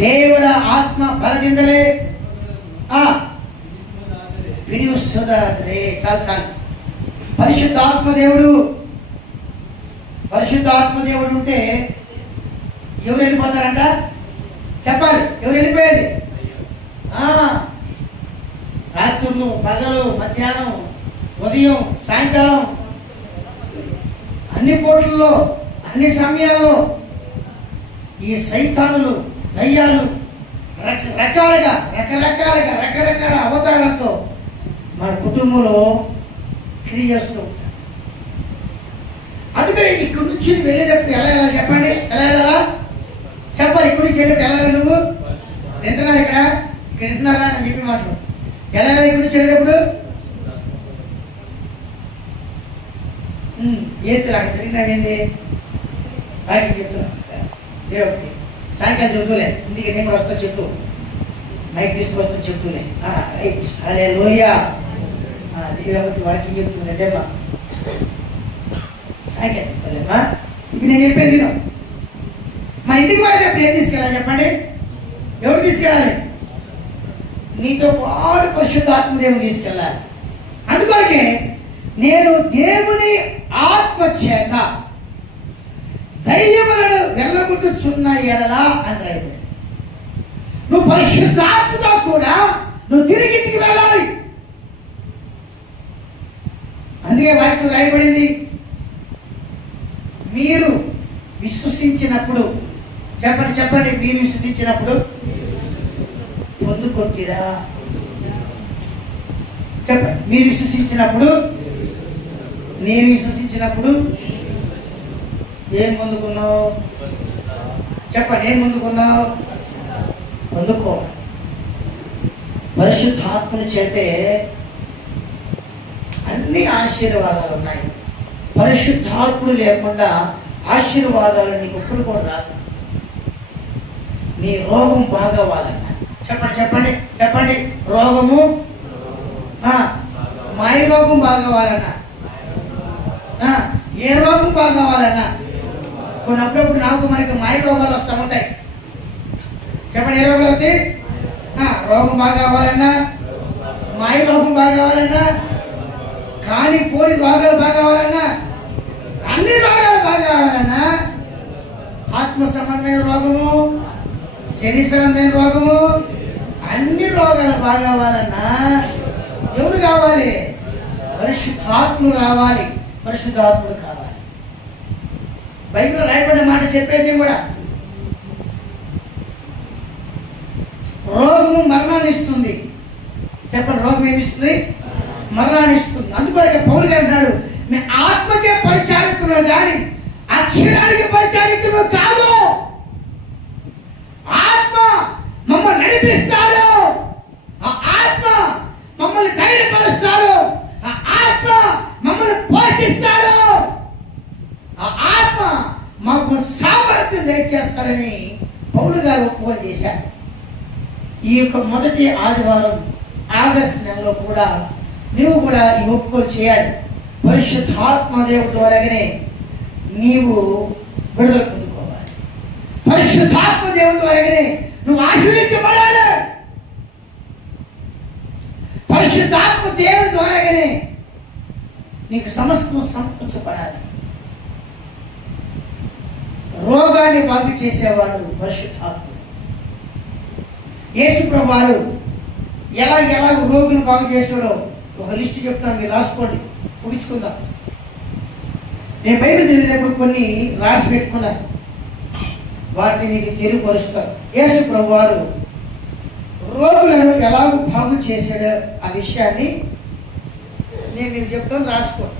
ದೇವರ ಆತ್ಮ ಬಲದಿಂದಲೇ విడివస్తుందారే. చాలు చాలు. పరిశుద్ధాత్మ దేవుడు ఉంటే ఎవరు వెళ్ళిపోతారంట? చెప్పాలి, ఎవరు వెళ్ళిపోయేది? రాత్రులు, పగలు, మధ్యాహ్నం, ఉదయం, సాయంకాలం, అన్ని పూటల్లో, అన్ని సమయాల్లో ఈ సైతానులు, దయ్యాలు రకరకాల అవతారాలతో మన కుటుంబంలో క్రియ చేస్తూ ఉంటారు. అందుకని ఇక్కడి నుంచి వెళ్ళేటప్పుడు ఎలా చెప్పండి, ఎలా చెప్పాలి? ఇక్కడి నుంచి వెళ్ళేటప్పుడు ఎలా నువ్వు వింటున్నారు? ఇక్కడ వింటున్నారా అని చెప్పి మాటలు ఎలా ఇక్కడి నుంచి వెళ్ళేటప్పుడు ఏంటి అక్కడ జరిగినాకేంది బాకీ చెప్తున్నా. దేవుడికి సాయంకాలం చెబుతూలే, ఇంటికి నేను కూడా వస్తా చెప్తూ, మైక్ తీసుకొస్తా చెప్తూనే. అదే లోయ దేవుడికి వాకింగ్ చెప్తుందంటేమ్మా సాయంకాలం చెప్పలేమ్మా. ఇప్పుడు నేను చెప్పేది మా ఇంటికి వాళ్ళు చెప్పి ఏం తీసుకెళ్ళాలి చెప్పండి? ఎవరు తీసుకెళ్ళాలి? నీతో పాటు పరిశుద్ధాత్మదేవుని తీసుకెళ్ళాలి. అందుకొరకే నేను దేవుని ఆత్మ చేత దయ్యములను వెళ్ళగొట్టుచున్న ఎడలా అని రాయబడింది. నువ్వు పరిశుద్ధాత్మతో కూడా నువ్వు తిరిగి ఇంటికి వెళ్ళాలి. అందుకే వాక్యం రాయబడింది, మీరు విశ్వసించినప్పుడు, చెప్పండి, మీరు విశ్వసించినప్పుడు పొందుకొట్టిరా. చెప్పండి, మీరు విశ్వసించినప్పుడు, నేను విశ్వసించినప్పుడు ఏం పొందుకున్నావు? చెప్పండి, ఏం పొందుకున్నావు? పొందుకో. పరిశుద్ధాత్మని చేతే అన్ని ఆశీర్వాదాలు ఉన్నాయి. పరిశుద్ధాత్ముడు లేకుండా ఆశీర్వాదాలు నీకు ఎప్పుడు కూడా రాదు. నీ రోగం బాగవ్వాలన్నా చెప్పండి, రోగము మాయ రోగం బాగవ్వాలన్నా, ఏ రోగం బాగవ్వాలన్నా, కొన్ని అప్పుడప్పుడు మనకి మాయ రోగాలు వస్తూ ఉంటాయి. చెప్పండి, ఏ రోగాలు అవుతాయి? రోగం బాగా కావాలన్నా, మాయ రోగం బాగా కావాలన్నా, కానీ పోని రోగాలు బాగా కావాలన్నా, అన్ని రోగాలు బాగా కావాలన్నా, ఆత్మ సంబంధమైన రోగము, శరీర సంబంధమైన రోగము, అన్ని రోగాలు బాగా కావాలన్నా ఎవరు కావాలి? పరిశుద్ధాత్ములు రావాలి. పరిశుద్ధాత్ముడు కావాలి. బైబిల్ రాయబడిన మాట చెప్పేది కూడా రోగము మరణాన్ని ఇస్తుంది. చెప్పండి, రోగం ఏమిస్తుంది? మరణాన్ని ఇస్తుంది. అందుకొరకే పౌలు గారు అన్నాడు, నేను ఆత్మకే పరిచారకుడు కానీ అక్షరానికి పరిచారకుడు కాదు. ఆత్మ మమ్మల్ని నడిపిస్తాడు, ఆ ఆత్మ మమ్మల్ని ధైర్యపరుస్తాడు, ఆ ఆత్మ మమ్మల్ని పోషిస్తాడు, ఆ ఆత్మ మాకు సామర్థ్యం దయచేస్తాడని పౌలు గారు ఒప్పుకొని చేశాడు. ఈ యొక్క మొదటి ఆదివారం ఆగస్టు నెలలో కూడా నీవు కూడా ఈ ఒప్పుకోలు చేయాలి. పరిశుద్ధాత్మ దేవుడి ద్వారానే నీవు విడుదల పొందుకోవాలి. పరిశుద్ధాత్మ దేవుడి ద్వారానే నువ్వు ఆశీర్వదించబడాలి. పరిశుద్ధాత్మ దేవుడి ద్వారానే నీకు సమస్తం సమకూర్చబడాలి. రోగాన్ని బాగు చేసేవాడు పరిశుద్ధాత్మ. యేసు ప్రభువు వారు ఎలా రోగును బాగు చేశాడో ఒక లిస్ట్ చెప్తాను, మీరు రాసుకోండి, ముగించుకుందాం. నేను బైబిల్ చదివేటప్పుడు కొన్ని రాసి పెట్టుకున్నాను, వాటిని మీకు తెలియపరుస్తాను. యేసు ప్రభువు వారు రోగులను ఎలా బాగు చేశాడో ఆ విషయాన్ని నేను మీకు చెప్తాను, రాసుకోండి.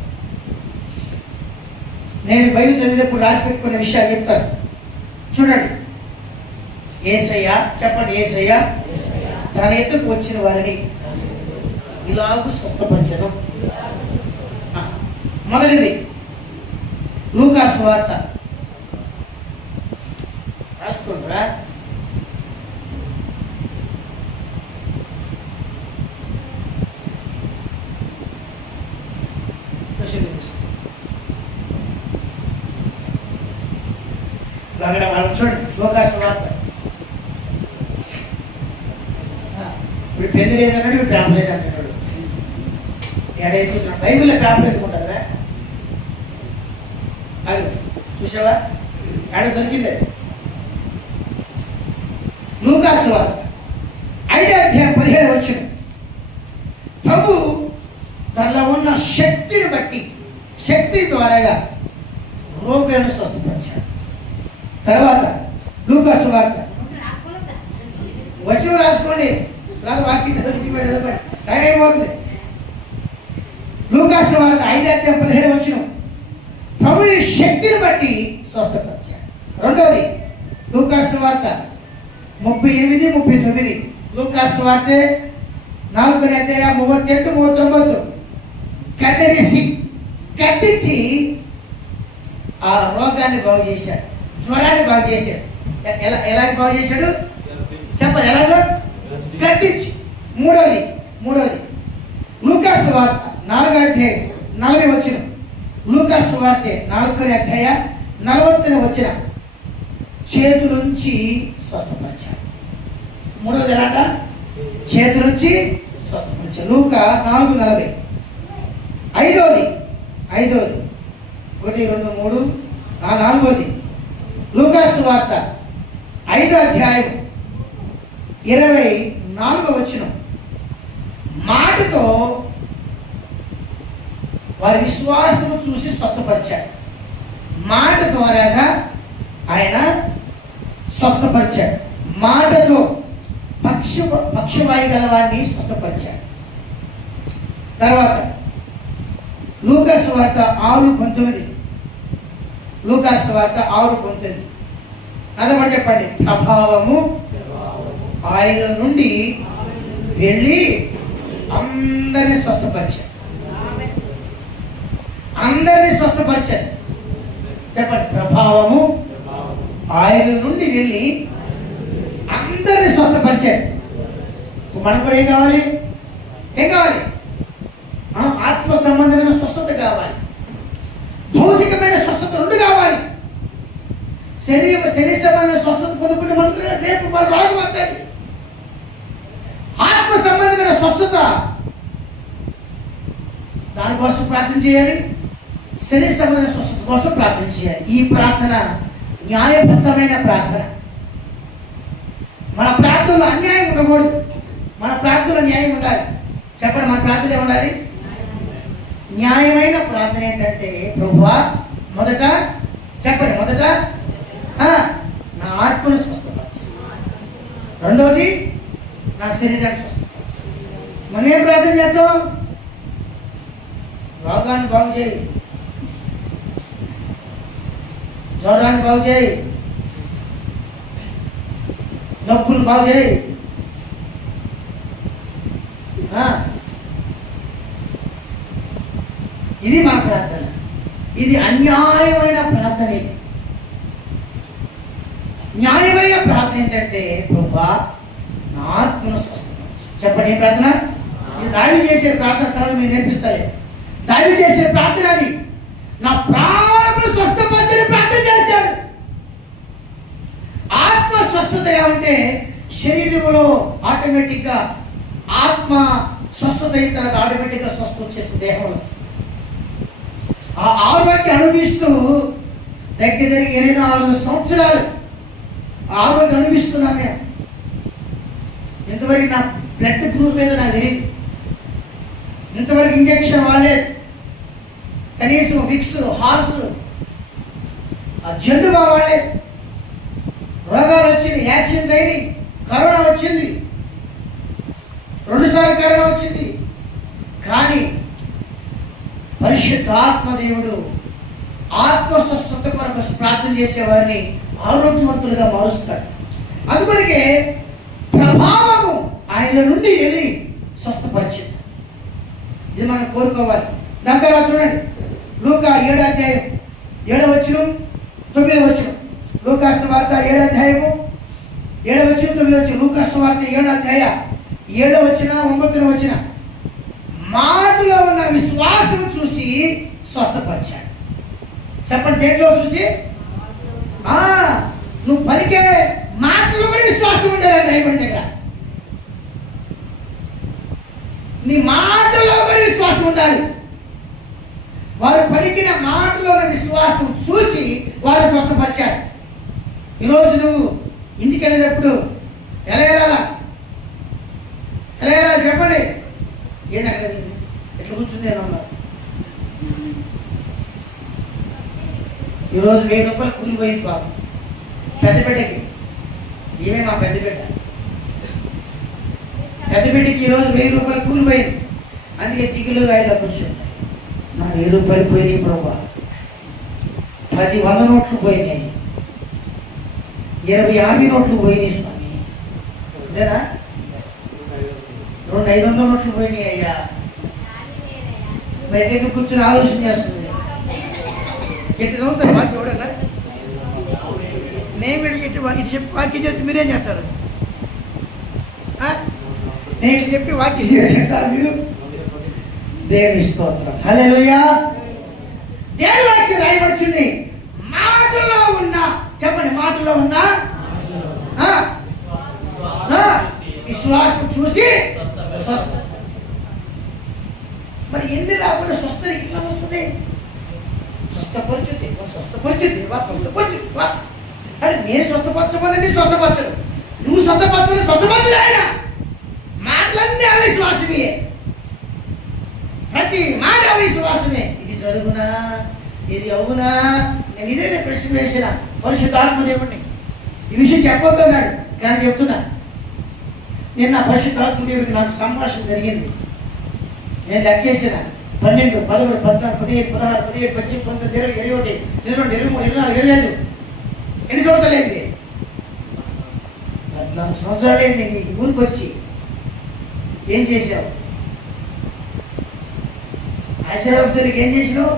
నేను బైబిల్ చదివేటప్పుడు రాసి పెట్టుకున్న విషయాలు చెప్తాను. చూడండి, యేసయ్య, చెప్పండి, యేసయ్య తన ఎద్దుకు వచ్చిన వారిని ఇలాగూ స్వస్థపరిచెను. మొదటిది లూకా సువార్త, రాసుకోండిరా. చూడండి, లూకా సువార్త. ఇప్పుడు పెళ్లి లేదన్నాడు, ఇప్పుడు ప్రేమ లేదంటున్నాడు. ఎడైతున్నాడు. బైబిల్లో పేపర్ ఎత్తుకుంటారా? అది చూసావా? ఎడ దొరికింది. లూకా సువార్త 5వ అధ్యాయం 17వ వచనం. ప్రభు తనలో ఉన్న శక్తిని బట్టి, శక్తి ద్వారాగా రోగులను స్వస్థపరిచాడు. తర్వాత లూకా సువార్త, వచనం రాసుకోండి, రాదు వాక్యం చదవండి, టైం అయిపోతుంది. లూకా సువార్త 5వ అధ్యాయం 17వ వచనం. ప్రభు ఈ శక్తిని బట్టి స్వస్థపరిచాడు. రెండవది లూకా సువార్త 38, 39. లూకా సువార్త 4వ అధ్యాయం 38, 39. కత్తించి ఆ రోగాన్ని బాగు చేశాడు, జ్వరాన్ని బాగు చేశాడు. ఎలా బాగు చేశాడు చెప్పండి, ఎలాగో? కత్తించి. మూడవది లూకా సువార్త 4వ అధ్యాయం 40వ వచనం. లూకా సువార్త 4వ అధ్యాయం 40వ వచనం. చేతులుంచి స్వస్థపరిచాడు. మూడవది ఎలాట? చేతులుంచి స్వస్థపరిచాడు. లూకా 4:40. ఐదవది 1, 2, 3, 4వది లూకా సువార్త 5వ అధ్యాయం 24వ వచనం. మాటతో వారి విశ్వాసము చూసి స్వస్థపరిచాడు. మాట ద్వారాగా ఆయన స్వస్థపరిచాడు. మాటతో పక్షవాయు గలవాన్ని స్వస్థపరిచాడు. తర్వాత లూకా సువార్త 6:19. లూకా సువార్త 6:19. అదొకటి చెప్పండి. ప్రభావము ఆయన నుండి వెళ్ళి అందరినీ స్వస్థపరిచాడు. అందరినీ స్వస్థపరిచాడు. చెప్పండి, ప్రభావము ఆయన నుండి వెళ్ళి అందరినీ స్వస్థపరిచాడు. మనకు కూడా ఏం కావాలి? ఆత్మ సంబంధమైన స్వస్థత కావాలి, భౌతికమైన స్వస్థత రెండు కావాలి. శరీర సంబంధమైన స్వస్థత పొందుకుంటే మనకు రేపు మన రోగం వస్తుంది. ఆత్మ సంబంధమైన స్వస్థత, దానికోసం ప్రార్థన చేయాలి. శరీర సంబంధమైన స్వస్థత కోసం ప్రార్థన చేయాలి. ఈ ప్రార్థన న్యాయబద్ధమైన ప్రార్థన. మన ప్రార్థనలో అన్యాయం ఉండకూడదు, మన ప్రార్థనలో న్యాయం ఉండాలి. చెప్పండి, మన ప్రార్థన ఉండాలి. న్యాయమైన ప్రార్థన ఏంటంటే ప్రభువా మొదట చెప్పండి, మొదట నా ఆత్మను స్వస్థపరచు, రెండవది నా శరీరాన్ని స్వస్థపరచు. మనం ఏం ప్రార్థన చేద్దాం? రోగాన్ని బాగు చేయి, జ్వరాన్ని బాగు చేయి, నొప్పులు బాగు చేయి. ఇది మా ప్రార్థన. ఇది అన్యాయమైన ప్రార్థన. ఇది న్యాయమైన ప్రార్థన ఏంటంటే ప్రభువా నా ఆత్మను స్వస్థపరచు. చెప్పండి, ఏం ప్రార్థన? ఇది దావీదు చేసే ప్రార్థన తర్వాత మీరు నేర్పిస్తారే. దావీదు చేసే ప్రార్థన అది. నా ప్రాణమును స్వస్థపరచని ప్రార్థన చేశాడు. ఆత్మ స్వస్థత ఏమంటే శరీరంలో ఆటోమేటిక్ గా ఆత్మ స్వస్థత అయిన తర్వాత ఆటోమేటిక్ గా స్వస్థ వచ్చేసి దేహంలో ఆ ఆరోగ్యం అనుభవిస్తూ దగ్గర 24 సంవత్సరాలు ఆరోగ్యం అనుభవిస్తున్నాం మేము. ఇంతవరకు నా బ్లడ్ గ్రూప్ మీద నాకు తెలియదు, ఇంతవరకు ఇంజక్షన్ వాడలేదు, కనీసం విక్స్ హార్స్ జంతుగా వాడలేదు. రోగాలు వచ్చింది, యాక్సిడెంట్ అయింది, కరోనా వచ్చింది, 2 సార్లు కరోనా వచ్చింది. కానీ పరిశుద్ధాత్మదేవుడు ఆత్మ స్వస్థత కొరకు ప్రార్థన చేసేవారిని ఆరోగ్యవంతులుగా మారుస్తాడు. అందుకొరకే ప్రభావము ఆయన నుండి వెళ్ళి స్వస్థపరిచింది. ఇది మనం కోరుకోవాలి. దాని తర్వాత చూడండి, లూకా 7వ అధ్యాయం 7వ వచనం 9వ వచనం. లూకా సువార్త 7వ అధ్యాయము 7వ వచనం 9వ వచనం. లూకా సువార్త 7వ అధ్యాయ 7వ వచనం 9వ వచనం. మాటలో ఉన్న విశ్వాసం చూసి స్వస్థపరిచాడు. చెప్పండి, దేంట్లో చూసి? నువ్వు పలికే మాటలో కూడా విశ్వాసం ఉండాలి. రైబడి దగ్గర నీ మాటలో కూడా విశ్వాసం ఉండాలి. వారు పలికిన మాటలో ఉన్న విశ్వాసం చూసి వారు స్వస్థపరిచారు. ఈరోజు నువ్వు ఇంటికి వెళ్ళేటప్పుడు ఎలా వెళ్ళాలా? చెప్పండి. ఏంటక్కడ ఎట్లా కూర్చుంది ఏమన్నా? ఈరోజు 1000 రూపాయలు కూలిపోయింది బాబు పెద్దపేటకి. ఏమే మా పెద్దపేట పెద్దపేటకి ఈరోజు 1000 రూపాయలు కూలిపోయింది. అందుకే దిగులుగా ఇలా కూర్చుంది. నా 1000 రూపాయలు పోయినాయి ప్రభా, 10 100 నోట్లు పోయినాయి, 20 50 నోట్లు పోయినాయి స్వామి. అంతేనా? 2 500 నోట్లు పోయినాయి అయ్యా. బయట ఎందుకు కూర్చొని ఆలోచన చేస్తుంది? ఎట్టి చదువుతారు వాక్యం ఎవడన్నా? నేను ఇటు చెప్పి వాక్యం చేస్తే మీరేం చేస్తారు? నేను ఇటు చెప్పి వాక్యం చేస్తారు మీరు. దేవుని స్తోత్రం, హల్లెలూయా. దేవుని వాక్యం రాయబడుతుంది. మాటలో ఉన్న, చెప్పండి, మాటలో ఉన్న విశ్వాసం చూసి స్వస్థ. మరి ఎన్ని రాకుండా స్వస్థ ఇట్లా వస్తుంది? స్వస్థపరచుద్ది అని నేను స్వస్థపరచమని స్వస్థపరచడు. నువ్వు స్వస్థపరచడు ఆయన. మాటలన్నీ అవిశ్వాసమే, ప్రతి మాట అవిశ్వాసమే. ఇది జరుగునా, ఇది అవునా? నేను ఇదే ప్రశ్న వేసిన పరిశుద్ధాత్మదేవుడిని. ఈ విషయం చెప్పొద్దన్నాడు, కానీ చెప్తున్నా. నిన్న పరిశుద్ధాత్మదేవుడికి నాకు సంభాషణ జరిగింది. నేను లెక్కేసిన 12, 11, 14, 15, 16, 17, 18, 19, 20, 21, 22, 23, 24, 25. ఎన్ని సంవత్సరాలు అయింది? 14 సంవత్సరాలు అయింది. నీకు ఊరికి వచ్చి ఏం చేసావు? ఆశీర్వాదానికి ఏం చేసినావు?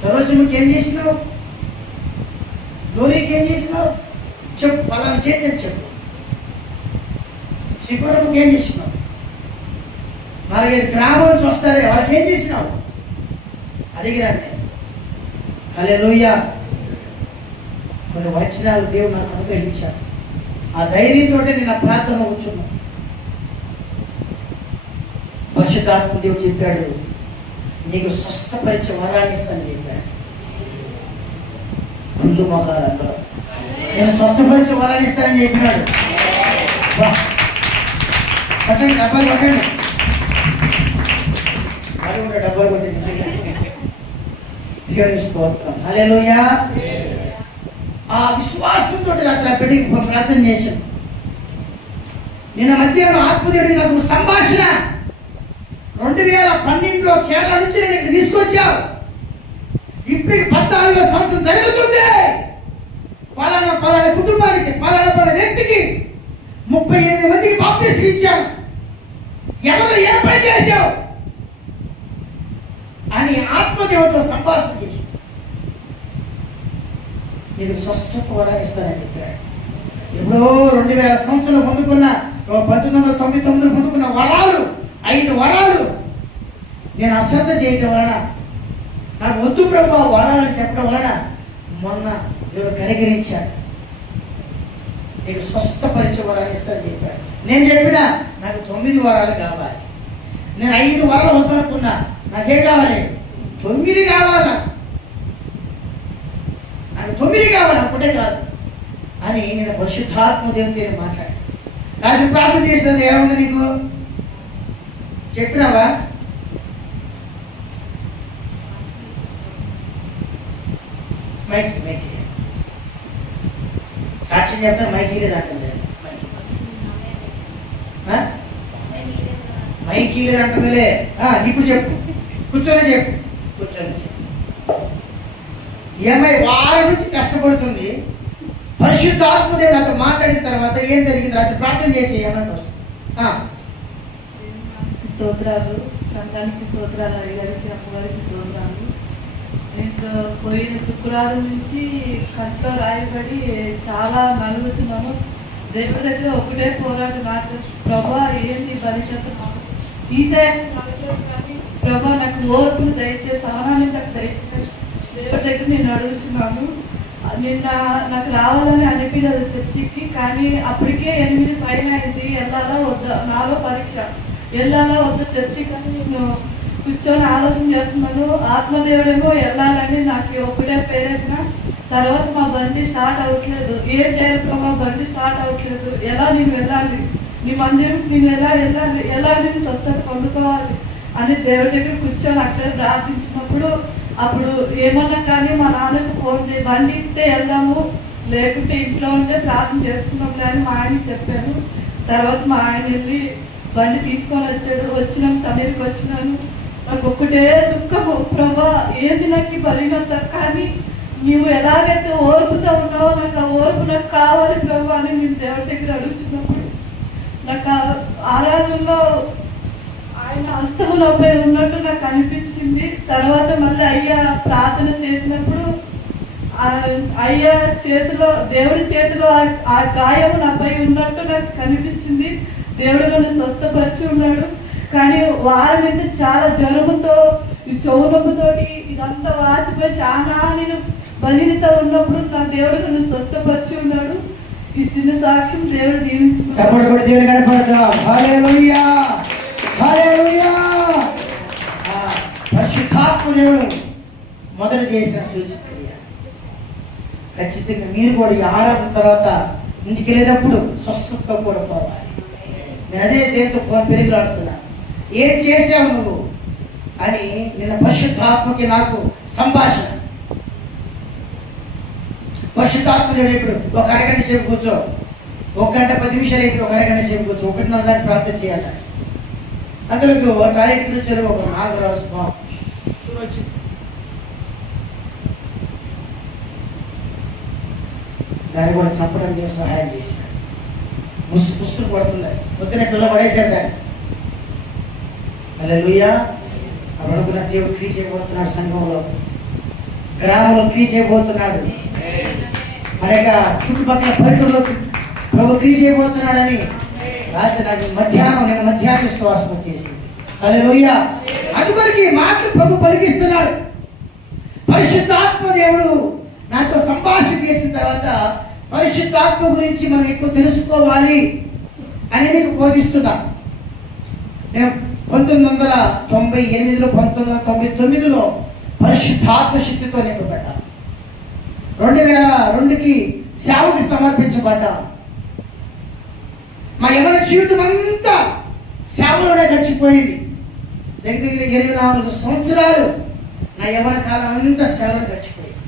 సరోజముకి ఏం చేసినావు? గౌరీకి ఏం చేసినావు? చెప్పు, పలానా చేసేది చెప్పు. శివరముకి ఏం చేసినావు? 4-5 గ్రామాల నుంచి వస్తారే, వాళ్ళకి ఏం చేసినావు? అడిగిరండి. హల్లెలూయా. కొన్ని వచనాలు దేవుడు నాకు అనుగ్రహించాడు. ఆ ధైర్యంతో నేను ఆ ప్రార్థన కూర్చున్నాను. పరిశుద్ధాత్మ దేవుడు చెప్పాడు, నీకు స్వస్థపరిచే వరాన్ని ఇస్తానని చెప్పాడు. కుళ్ళు మొగాలందరూ నేను స్వస్థపరిచే వరాన్ని ఇస్తానని చెప్పినాడు. పట్టండి, డబ్బాలు పట్టండి. దేవుని స్తోత్రం. హల్లెలూయా. ఆ విశ్వాసంతో రాత్రి ఆ బిడ్డకి ప్రార్థన చేశాను. నిన్న మధ్యాహ్నం ఆత్మదేవుడికి నాకు సంభాషణ. 2012లో కేరళ నుంచి నేను ఇక్కడ తీసుకొచ్చావు. ఇప్పటికి 14వ సంవత్సరం జరుగుతుంది. పలానా కుటుంబానికి పలానా వ్యక్తికి 38 మందికి బాప్తిస్మం ఇచ్చావు. ఎవరు ఏ పని చేశావు అని ఆత్మదేవుడితో సంభాషణ చేసి నీకు స్వస్థత వరం ఇస్తానని చెప్పాడు. ఎప్పుడో 2000 సంవత్సరాలు పొందుకున్న 1999 పొందుకున్న వరాలు 5 వరాలు నేను అశ్రద్ధ చేయడం వలన, నాకు వద్దు ప్రభు ఆ వరాలని చెప్పడం వలన మొన్న దేవుడు కనికరించాడు. నీకు స్వస్థపరిచే వరాలు ఇస్తానని చెప్పాడు. నేను చెప్పినా నాకు 9 వరాలు కావాలి. నేను 5 వరాలు వద్దనుకున్నా. నాకేం కావాలి? 9 కావాలా. నాకు 9 కావాలి, ఒకటే కాదు అని నేను పరిశుద్ధాత్మ దేవునితో మాట్లాడాను. రాజు ప్రార్థన చేసినది ఏముంది నీకు చెప్పినావా? సాక్ష్యం చెప్తా మైకి లేదు అంటుంది. మైకి లేదు అంటుందిలే. ఇప్పుడు చెప్పు, కూర్చొని చెప్పు. ఈ అమ్మాయి వారం నుంచి కష్టపడుతుంది. పరిశుద్ధాత్మదేవుడు నాతో మాట్లాడిన తర్వాత ఏం జరిగింది? రాత్రి ప్రార్థన చేసి ఏమన్నా స్తోత్రాలు, సంఘానికి స్తోత్రాలు, అయ్యగారికి అమ్మగారికి స్తోత్రాలు. నేను పోయిన శుక్రవారం నుంచి కంట్లో రాయబడి చాలా నలుగుతున్నాను. దేవుడి దగ్గర ఒకటే పోరాటం. నాకు ప్రభా ఏంది బలిత తీసేయాలని కానీ ప్రభా నాకు ఓర్పును దయచేసి సహనాన్ని నాకు దయచేసి దేవుడి దగ్గర నేను అడుగుతున్నాను. నిన్న నాకు రావాలని అనిపించదు చర్చికి, కానీ అప్పటికే 8 పైన అయింది. వెళ్ళాలా వద్దా, నాలో పరీక్ష, వెళ్ళాలా వద్దా చర్చికి అని నేను కూర్చొని ఆలోచన చేస్తున్నాను. ఆత్మదేవుడేమో వెళ్ళాలని నాకు ఒకటే ప్రేరేపణ. తర్వాత మా బండి స్టార్ట్ అవ్వట్లేదు. ఏం చేయాలి? మా బండి స్టార్ట్ అవ్వట్లేదు. ఎలా నేను వెళ్ళాలి? నీ మందిరం నేను ఎలా వెళ్ళాలి? ఎలా నేను స్వస్థత పొందుకోవాలి అని దేవుడి దగ్గర కూర్చొని అక్కడ ప్రార్థించినప్పుడు అప్పుడు ఏమన్నా కానీ మా నాన్నకు ఫోన్ చేయి, బండి ఇస్తే వెళ్దాము, లేకుంటే ఇంట్లో ఉంటే ప్రార్థన చేసుకున్నాంలే అని మా ఆయనకి చెప్పాను. తర్వాత మా ఆయన వెళ్ళి బండి తీసుకొని వచ్చాడు. వచ్చినాం, సమీర్కి వచ్చినాను. నాకు ఒక్కటే దుఃఖము, ప్రభా ఏది నాకు బలినంత, కానీ నువ్వు ఎలాగైతే ఓర్పుతో ఉన్నావో నాకు ఆ ఓర్పు నాకు కావాలి ప్రభా అని నేను దేవుడి దగ్గర అడుగుతున్నప్పుడు నాకు ఆరాధనలో ఆయన హస్తములపై ఉన్నట్టు నాకు అనిపించింది. తర్వాత మళ్ళీ అయ్యా ప్రార్థన చేసినప్పుడు అయ్యా చేతిలో, దేవుడి చేతిలో ఆ గాయము నాపై ఉన్నట్టు నాకు కనిపించింది. దేవుడు నన్ను స్వస్థపరిచి ఉన్నాడు. కానీ వారి మీద చాలా జ్వరముతో, ఈ చెవునొప్పుతోటి ఇదంతా వాచిపోయి చాలా నేను బలిత ఉన్నప్పుడు నా దేవుడు నన్ను స్వస్థపరిచి ఉన్నాడు. ఈ చిన్న సాక్ష్యం దేవుడు దీవించుకున్నాడు. పరిశుద్ధాత్మదేవుడు మొదట చేసిన సూచన ఖచ్చితంగా మీరు కూడా ఈ ఆరాధన తర్వాత ఇంటికి వెళ్ళేటప్పుడు స్వస్థతతో కూడా పోవాలి. నేను అదే దేవుడితో పెరుగులాడుతున్నా, ఏం చేసావు నువ్వు అని నిన్న పరిశుద్ధాత్మకి నాకు సంభాషణ. పరిశుద్ధాత్మదేవుడు ఇప్పుడు ఒక అరగంట సేపు కూర్చో, 1 గంట 10 నిమిషాలు అయిపోయి ఒక అరగంట సేపు కూర్చో, 1:30 దాకా ప్రార్థన చేయాలి. అందులోకి టాయిలెట్ వచ్చారు, ఒక 4 రోజు వచ్చింది. దాన్ని కూడా చంపడానికి సహాయం చేశాడు. పుస్తులు పడుతుంది, పొద్దున పిల్ల పడేశారు దాన్ని. హల్లెలూయా. అడుగున దేవుడు క్రియ చేయబోతున్నాడు, సంఘంలో గ్రామంలో క్రియ చేయబోతున్నాడు, అనేక చుట్టుపక్కల పరిధిలో ప్రభు క్రియ చేయబోతున్నాడని రాత్రి నాకు నేను మధ్యాహ్నం విశ్వాసం వచ్చేసింది. హల్లెలూయా. అందుకొరికి మాటలు ప్రభు పలికిస్తున్నాడు. పరిశుద్ధాత్మ దేవుడు నాతో సంభాషణ చేసిన తర్వాత పరిశుద్ధాత్మ గురించి మనం ఎక్కువ తెలుసుకోవాలి అని మీకు బోధిస్తున్నా. నేను 1998లో 1999లో పరిశుద్ధాత్మ శక్తితో నింపబడ్డా. 2002కి సేవకి సమర్పించబడ్డా. మా యవ్వన జీవితం అంతా సేవలోనే గడిచిపోయింది. దగ్గర 24 సంవత్సరాలు నా యవ్వన కాలం అంతా సేవలు గడిచిపోయింది.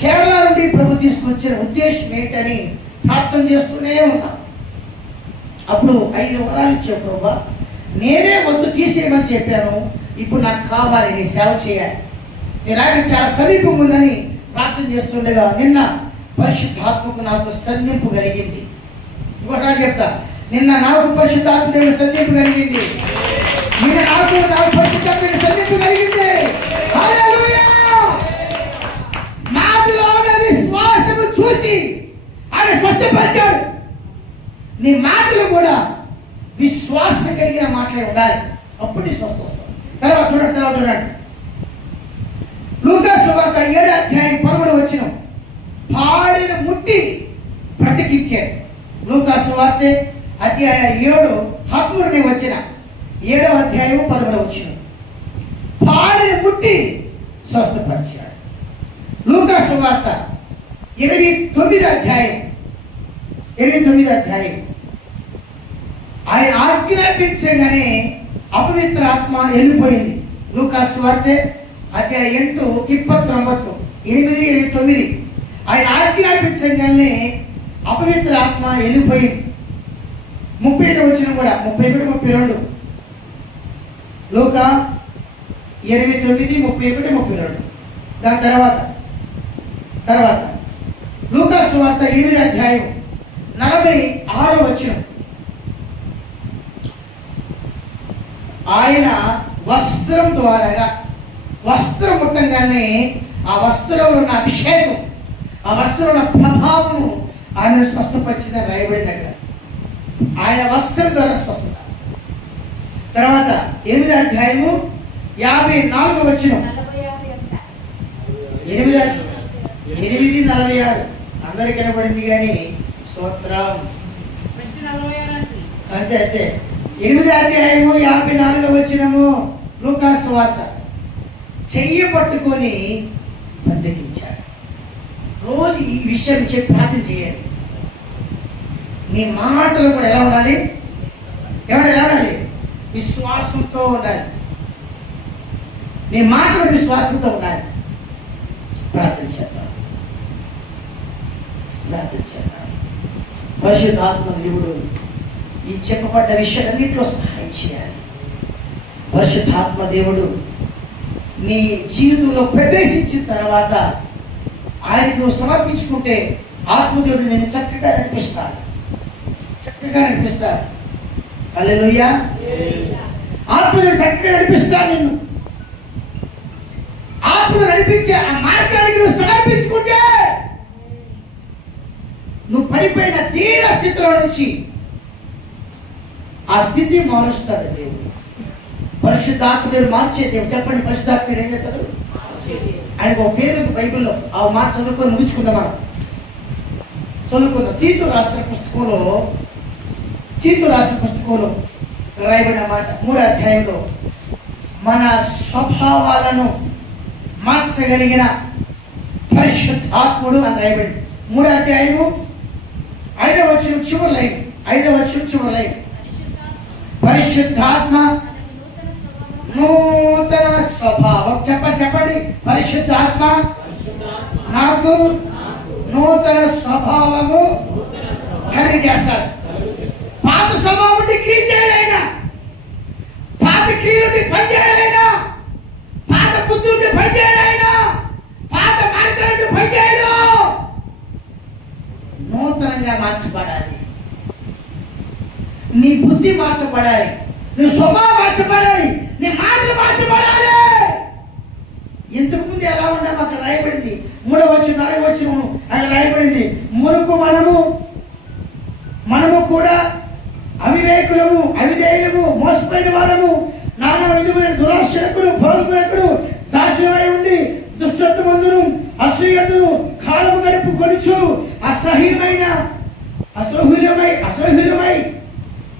కేరళ నుండి ప్రభు తీసుకొచ్చిన ఉద్దేశం ఏంటని ప్రార్థన చేస్తూనే ఉన్నా. అప్పుడు 5 వరాలు ఇచ్చావు ప్రభా, నేనే వద్దు తీసేయమని చెప్పాను, ఇప్పుడు నాకు కావాలి, నీ సేవ చేయాలి, ఇలాంటి చాలా సమీపం ఉందని ప్రార్థన చేస్తుండగా నిన్న పరిశుద్ధాత్మకు నాకు సంధింపు కలిగింది. ఇంకోసారి చెప్తా, నిన్న నాకు పరిశుద్ధాత్మ దేవుడు సంధింపు కలిగింది. నిన్న నాకు పరిశుద్ధాత్మ సంధింపు కలిగింది. హల్లెలూయా! నాలో ఉన్న విశ్వాసము చూసి ఆయన స్వస్థపరిచాడు. నీ మాటలు కూడా విశ్వాసం కలిగిన మాటలే ఉండాలి, అప్పుడు నీ స్వస్థ వస్తుంది. తర్వాత చూడండి లూకా సువార్త 7వ అధ్యాయం 13వ వచనం, పాడిని ముట్టి బ్రతికించాడు. లూకా సువార్త అధ్యాయం 7 13వ వచనం, 7వ అధ్యాయం 11వ వచనం, పాడిని ముట్టి స్వస్థపరిచాడు. లూకా సువార్త 29వ అధ్యాయం ఆయన ఆజ్ఞాపించగానే అపవిత్ర ఆత్మ వెళ్ళిపోయింది. లూకా సువార్త అధ్యాయం 8 29 8 9 ఆయన ఆజ్ఞాపించగానే అపవిత్ర ఆత్మ వెళ్ళిపోయింది. 31వ వచనం కూడా 31 32 లూకా 29 31 32. దాని తర్వాత లూకా సువార్త 8వ అధ్యాయం 46వ వచనం, ఆయన వస్త్రం ద్వారాగా వస్త్రం ముట్టంగానే ఆ వస్త్రంలో ఉన్న అభిషేకం, ఆ వస్త్రంలో ఉన్న ప్రభావము ఆయన స్వస్థపరిచిన రాయబడింది అక్కడ. ఆయన వస్త్రం ద్వారా స్వస్థత. తర్వాత 8వ అధ్యాయము 54వ వచనం, 8:46 అందరికి కనబడింది కానీ స్తోత్రం అంతే. 8వ అధ్యాయము 54వ వచనము లూకా సువార్త, చెయ్యి పట్టుకొని బతికించాడు. రోజు ఈ విషయం చెప్పి ప్రార్థన చేయాలి. నీ మాటలు కూడా ఎలా ఉండాలి? ఎలా ఉండాలి? విశ్వాసంతో ఉండాలి. నీ మాటలు విశ్వాసంతో ఉండాలి. ప్రార్థన చేద్దాం. పరిశుద్ధాత్మ దేవుడు ఈ చెప్పబడ్డ విషయాలన్నింటిలో సహాయం చేయాలి. పరిశుద్ధాత్మ దేవుడు నీ జీవితంలో ప్రవేశించిన తర్వాత ఆయనకు సమర్పించుకుంటే ఆత్మదేవుడు నేను చక్కగా నడిపిస్తాడు. హల్లెలూయా! ఆత్మదేవుడు చక్కగా నడిపిస్తాడు. నిన్ను ఆత్మ నడిపించే ఆ మార్గానికి నువ్వు సమర్పించుకుంటే నువ్వు పడిపోయిన తీర స్థితిలో నుంచి ఆ స్థితి మారుస్తాడు దేవుడు. పరిశుద్ధాత్ముడు మార్చే దేవుడు. చెప్పండి, పరిశుద్ధాత్ముడు ఏం చేస్తాడు? ఆయనకు ఒక పేరు బైబిల్లో. ఆ మాట చదువుకొని ముగించుకుందాం. మనం చదువుకుందాం. తీతు రాసిన పుస్తకంలో రాయబడిన మాట 3వ అధ్యాయంలో మన స్వభావాలను మార్చగలిగిన పరిశుద్ధాత్ముడు అని రాయబడింది. 3వ అధ్యాయము 5వ వచనం చివరి లైన్, పరిశుద్ధాత్మ నూతన స్వభావం. చెప్పండి, పరిశుద్ధాత్మ నాకు నూతన స్వభావము కలిగజేస్తాడు. పాత స్వభావం క్రియ చేయడైనా, పాత క్రియలు పనిచేయడైనా, పాత బుద్ధి ఉంటే పనిచేయడైనా, పాత మార్గాలు పనిచేయడం, నూతనంగా మార్చబడాలి. నీ బుద్ధి మార్చబడాలి, నీ స్వభావం మార్చబడాలి, నీ మాటలు మార్చబడాలి. ఇంతకు ముందు ఎలా ఉన్నాము అక్కడ రాయబడింది. 3వ వచనం 4వ వచనం అక్కడ రాయబడింది. మునుపు మనము కూడా అవివేకులము, అవిధేయులము, మోసపోయిన వారము, నానా విధమైన దురాశకులు, భౌతికులు, దాస్యమై ఉండి దుష్టత్వమందును అసూయను కాలము గడుపు కొనుచు అసహ్యులమై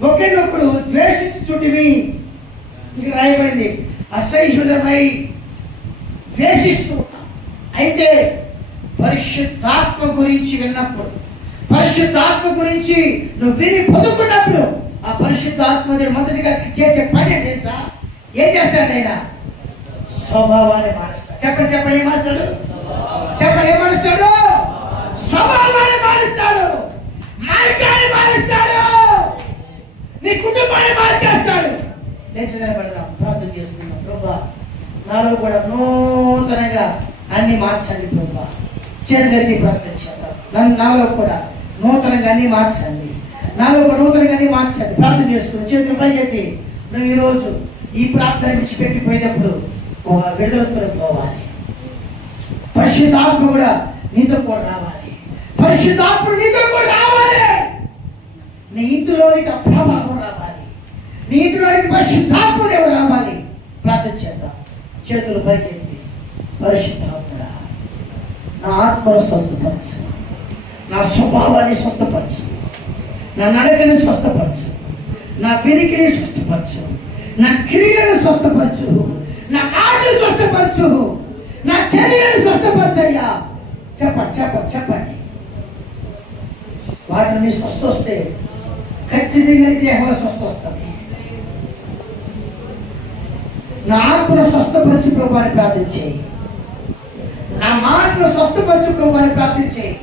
ఒకరినొకడు ద్వేషించుచుంటివి. ఇక్కడ రాయబడింది అసహ్యులమై ద్వేషిస్తూ. అయితే పరిశుద్ధాత్మ గురించి విన్నప్పుడు, పరిశుద్ధాత్మ గురించి నువ్వు విని పొందుకున్నప్పుడు ఆ పరిశుద్ధాత్మ మొదటిగా చేసే పని తెలుసా? ఏం చేస్తాడు ఆయన? స్వభావాన్ని మారుస్తాడు. చెప్పండి చెప్పండి, ఏం మారుస్తాడు? చెప్పండి, ఏం మారుస్తాడు? స్వభావాన్ని మారుస్తాడు, మార్గాన్ని మారుస్తాడు, నీ కుటుంబాన్ని మార్చేస్తాడు. నేను పడదాం, ప్రార్థన చేసుకుందాం. ప్రభా, నాలో కూడా నూతనంగా అన్ని మార్చండి ప్రభా. చేతులెత్తి ప్రార్థన చేద్దాం. నాలో కూడా నూతనంగా అన్ని మార్చండి, నాలో కూడా నూతనంగా అన్ని మార్చండి. ప్రార్థన చేసుకుని చేతులు పైకెత్తి నువ్వు ఈరోజు ఈ ప్రార్థన విడిచిపెట్టిపోయేటప్పుడు విడుదలతో పోవాలి. పరిశుద్ధాత్మ కూడా నీతో కూడా రావాలి. పరిశుద్ధాత్మ నీతో కూడా రావాలి. నీ ఇంటిలోనికి ప్రభావం రావాలి. నీ ఇంటిలోనికి పరిశుద్ధాత్మ దేవుడు రావాలి. ప్రార్థన చేద్దాం. చేతులు పైకెత్తి, పరిశుద్ధాత్మ నా ఆత్మను స్వస్థపరచు, నా స్వభావాన్ని స్వస్థపరచు, నా నడకని స్వస్థపరచు, నా పిరికిని స్వస్థపరచు, నా క్రియలను స్వస్థపరచు, నా మాటలు స్వస్థపరచు, నా చర్యలను స్వస్థపరచయ్యా. చెప్పండి చెప్పండి చెప్పండి. వాటిని స్వస్థ వస్తే ఖచ్చితంగా దేహంలో స్వస్థ వస్తుంది. నా ఆత్మను స్వస్థపరచు ప్రభువాన్ని ప్రార్థించేయి. నా మాటలు స్వస్థపరచు ప్రభువాన్ని ప్రార్థించేయి.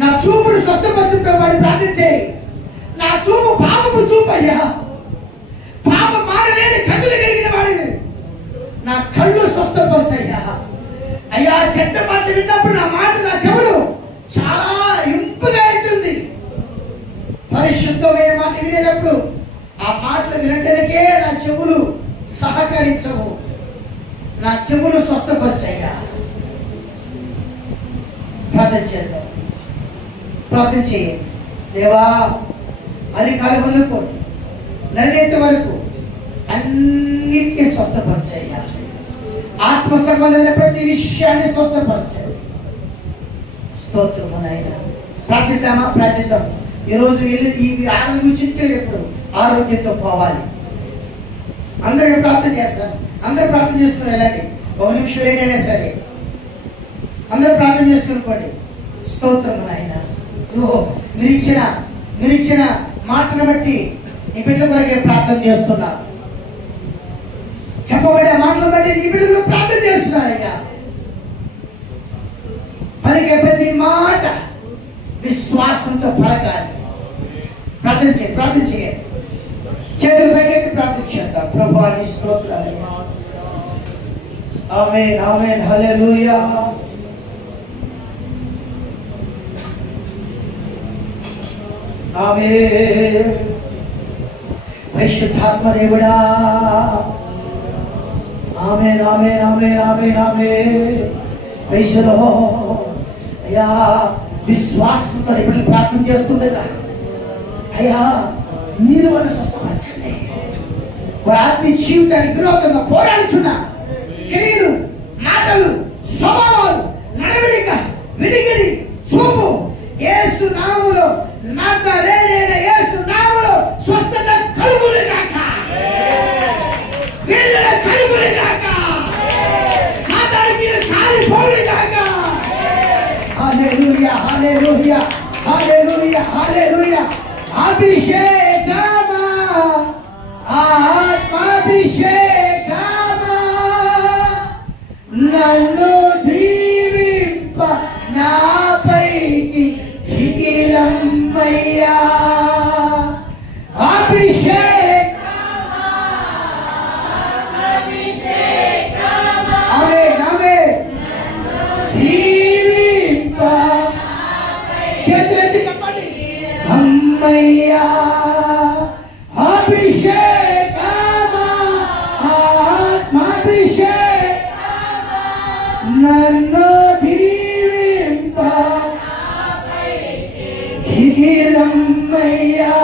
నా చూపును స్వస్థపరచు ప్రభువాన్ని ప్రార్థించేయి. నా చూపు పాపపు చూపు అయ్యా, పాప మానలేని కన్నులు కలిగిన వాడిని నా కళ్ళు స్వస్థపరచయ్యా. అయ్యా, చెడ్డ మాటలు విన్నప్పుడు నా మాట, నా చెవులు చాలా ఇంపుగా ఉంటుంది. పరిశుద్ధమైన మాట వినేటప్పుడు ఆ మాటలు వినటానికే నా చెవులు సహకరించవు. నా చెవులు స్వస్థపరచయ్యా. ప్రార్థన చేద్దాం. ప్రార్థన చేయండి. దేవా, అరికాల వరకు నడినేటి వరకు అన్నిటినీ స్వస్థపరచయ్యా. ఆత్మ సంబంధమైన ప్రతి విషయాన్ని స్వస్థపరచాయి. స్తోత్రము నాయనా. ప్రార్థిద్దామా? ప్రార్థిద్దాం. ఈరోజు ఈ ఆరోగ్యం చిట్కలు ఎప్పుడు ఆరోగ్యంతో పోవాలి. అందరూ ప్రార్థన చేస్తారు. అందరూ ప్రార్థన చేసుకుని వెళ్ళండి. ఒక నిమిషం ఏదైనా సరే అందరూ ప్రార్థన చేసుకునుకోండి. స్తోత్రము నాయనా. నిరీక్షణ మాటను బట్టి నీ బిడ్డల కొరకే ప్రార్థన చేస్తున్నా. చెప్పబడే మాటలను బట్టి నీ బిడ్డలు ప్రార్థన చేస్తున్నారయ్యా. పలికే ప్రతి మాట విశ్వాసంతో పలకాలి. ప్రార్థన చేయండి. చేతులు పైకెత్తి ప్రార్థన చేద్దాం. ప్రభువా, నీ స్తోత్రాలు. ఆమేన్ ఆమేన్ హల్లెలూయా. ఆమేన్. పరిశుద్ధాత్మ దేవుడా, ఆమేన్ ఆమేన్ ఆమేన్ ఆమేన్ ఆమేన్. Praise the Lord. అయ్యా, విశ్వాసంతో ఇప్పుడు ప్రార్థన చేస్తుండగా అయ్యా, మీరు వాళ్ళ స్వస్థపరచండి. వారి ఆత్మీయ జీవితానికి విరోధంగా పోరాడుతున్న క్రియలు, మాటలు, స్వభావాలు, నడవడిక, విడిగిడి, చూపు యేసు నామములో, నజరేయుడైన యేసు నామములో స్వస్థత కలుగును గాక. విడుదల కలుగును గాక. సాతానుకి కాలిపోవును గాక. హల్లెలూయా హల్లెలూయా హల్లెలూయా హల్లెలూయా. అభిషేకమా, ఆత్మాభిషేకమా, నన్ను దీవింప నాపైకి దిగిరమ్మయ్యా. అభిషేకమా, ఆమేన్ ఆమేన్. దీవింప, చేతులెత్తి చెప్పండి. అమ్మయ్యా, అభిషేకమా, ఆత్మాభిషేకమా, నన్ను దీవింప దిగిరమ్మయ్యా.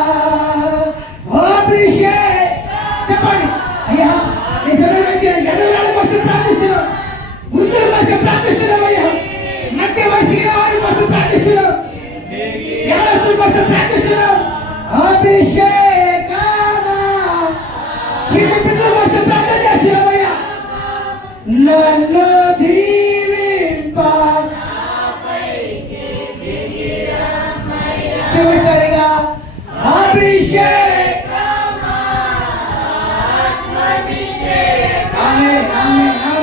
అభిషేకం చెప్పండి. అయ్యా, నీ జనరాల కోసం ప్రార్థిస్తున్నాం, వృద్ధుల కోసం ప్రార్థిస్తున్నాం అయ్యా, మధ్య వయసు వారి కోసం ప్రార్థిస్తున్నాం, యవనస్తుల కోసం ప్రార్థిస్తున్నాం. అభిషేకమా, చిన్న పిల్లల కోసం ప్రార్థన చేస్తున్నాం అయ్యా. నన్ను దీవింప, చివరిసారిగా అభిషేకమా, ఆమేన్ ఆమేన్ ఆమేన్.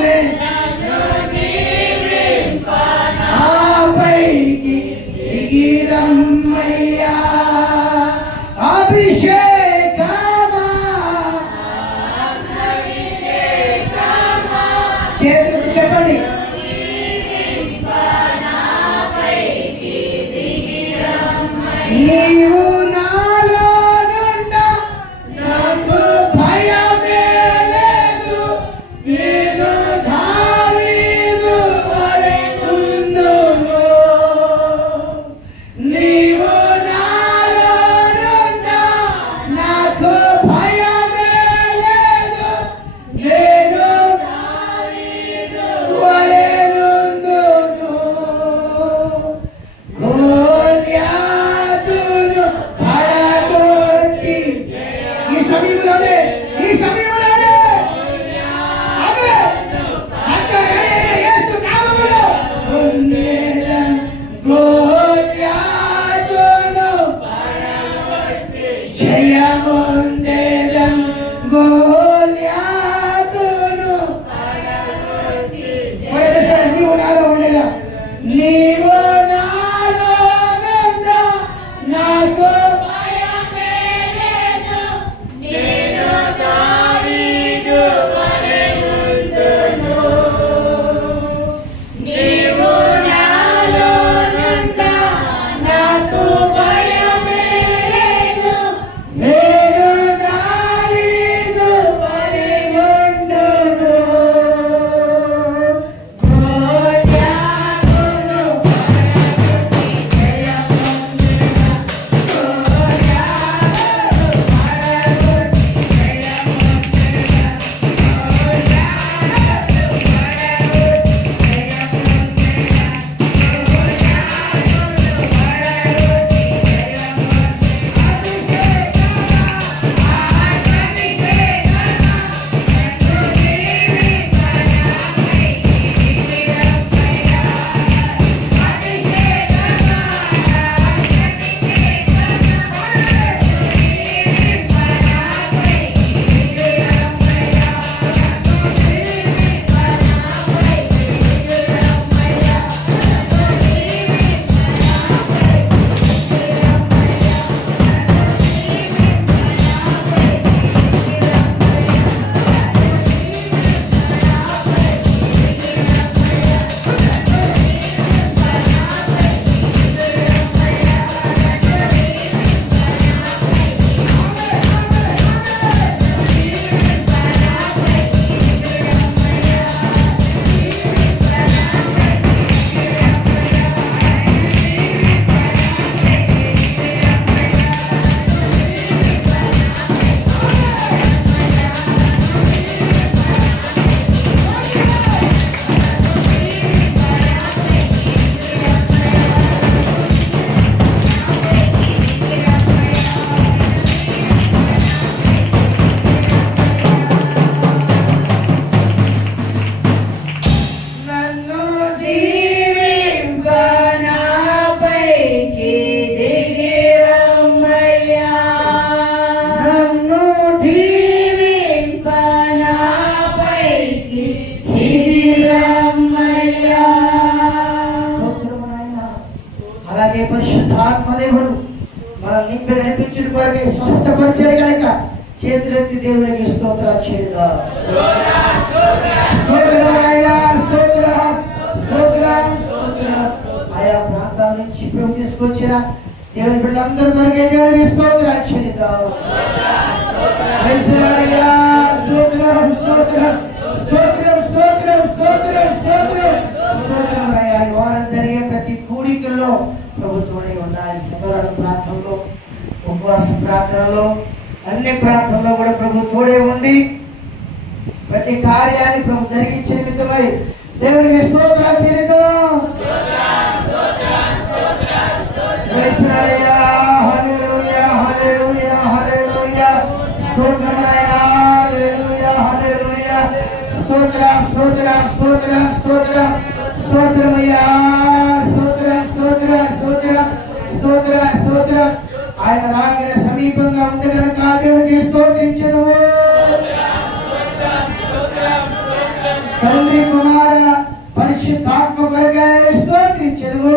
గోల్యాతును ఒకసారి నీవు నాలో ఉండగా నీవు నాలో నుండా నాకు భయమే లేదు నేను దావీదు వలె నుండును నీవు నాలో నుండా నాకు భయమే లేదు నేను దావీదు వలె నుండును గోల్యాతును నన్ను దీవింపనాపైకి దిగిరమ్మయ్యా నన్ను దీవింపనాపైకి దిగిరమ్మయ్యా అలాగే పరిశుద్ధాత్మదేవుడు మనల్ని నింపి నడిపించుడు కొరకే స్వస్థపరిచే గనక చేతులెత్తి దేవునికి స్తోత్రాలు చేద్దాం. ఆయా ప్రాంతాల నుంచి ప్రభు తీసుకొచ్చిన దేవుని బిడ్డలందరూ కొరకే దేవునికి స్తోత్రాలు చేద్దాం. స్తోత్రం స్తోత్రం స్తోత్రం స్తోత్రం స్తోత్రం స్తోత్రం స్తోత్రం అయ్యా. ఈ వారం జరిగే ప్రతి కూడికల్లో ప్రభుత్వమే ఉండాలి. నగరాల ప్రాంతంలో ఉపవాస ప్రార్థనలో అన్ని ప్రాంతాల్లో కూడా ప్రభు తోడే ఉండి ప్రతి కార్యాన్ని ప్రభు జరిగించే నిమిత్తమై దేవునికి స్తోత్రాలు చెల్లిద్దాం. హల్లెలూయా హల్లెలూయా హల్లెలూయా హల్లెలూయా స్తోత్రమయ్యా హల్లెలూయా హల్లెలూయా స్తోత్రం స్తోత్రం స్తోత్రం స్తోత్రం స్తోత్రమయ్యా స్తోత్రం స్తోత్రం స్తోత్రం స్తోత్రం స్తోత్రం. ఆయన రాకడ సమీపంగా ఉంది కనుక దేవునికి స్తోత్రించను. తండ్రి కుమార పరిశుద్ధాత్మ కొరకై స్తోత్రించను.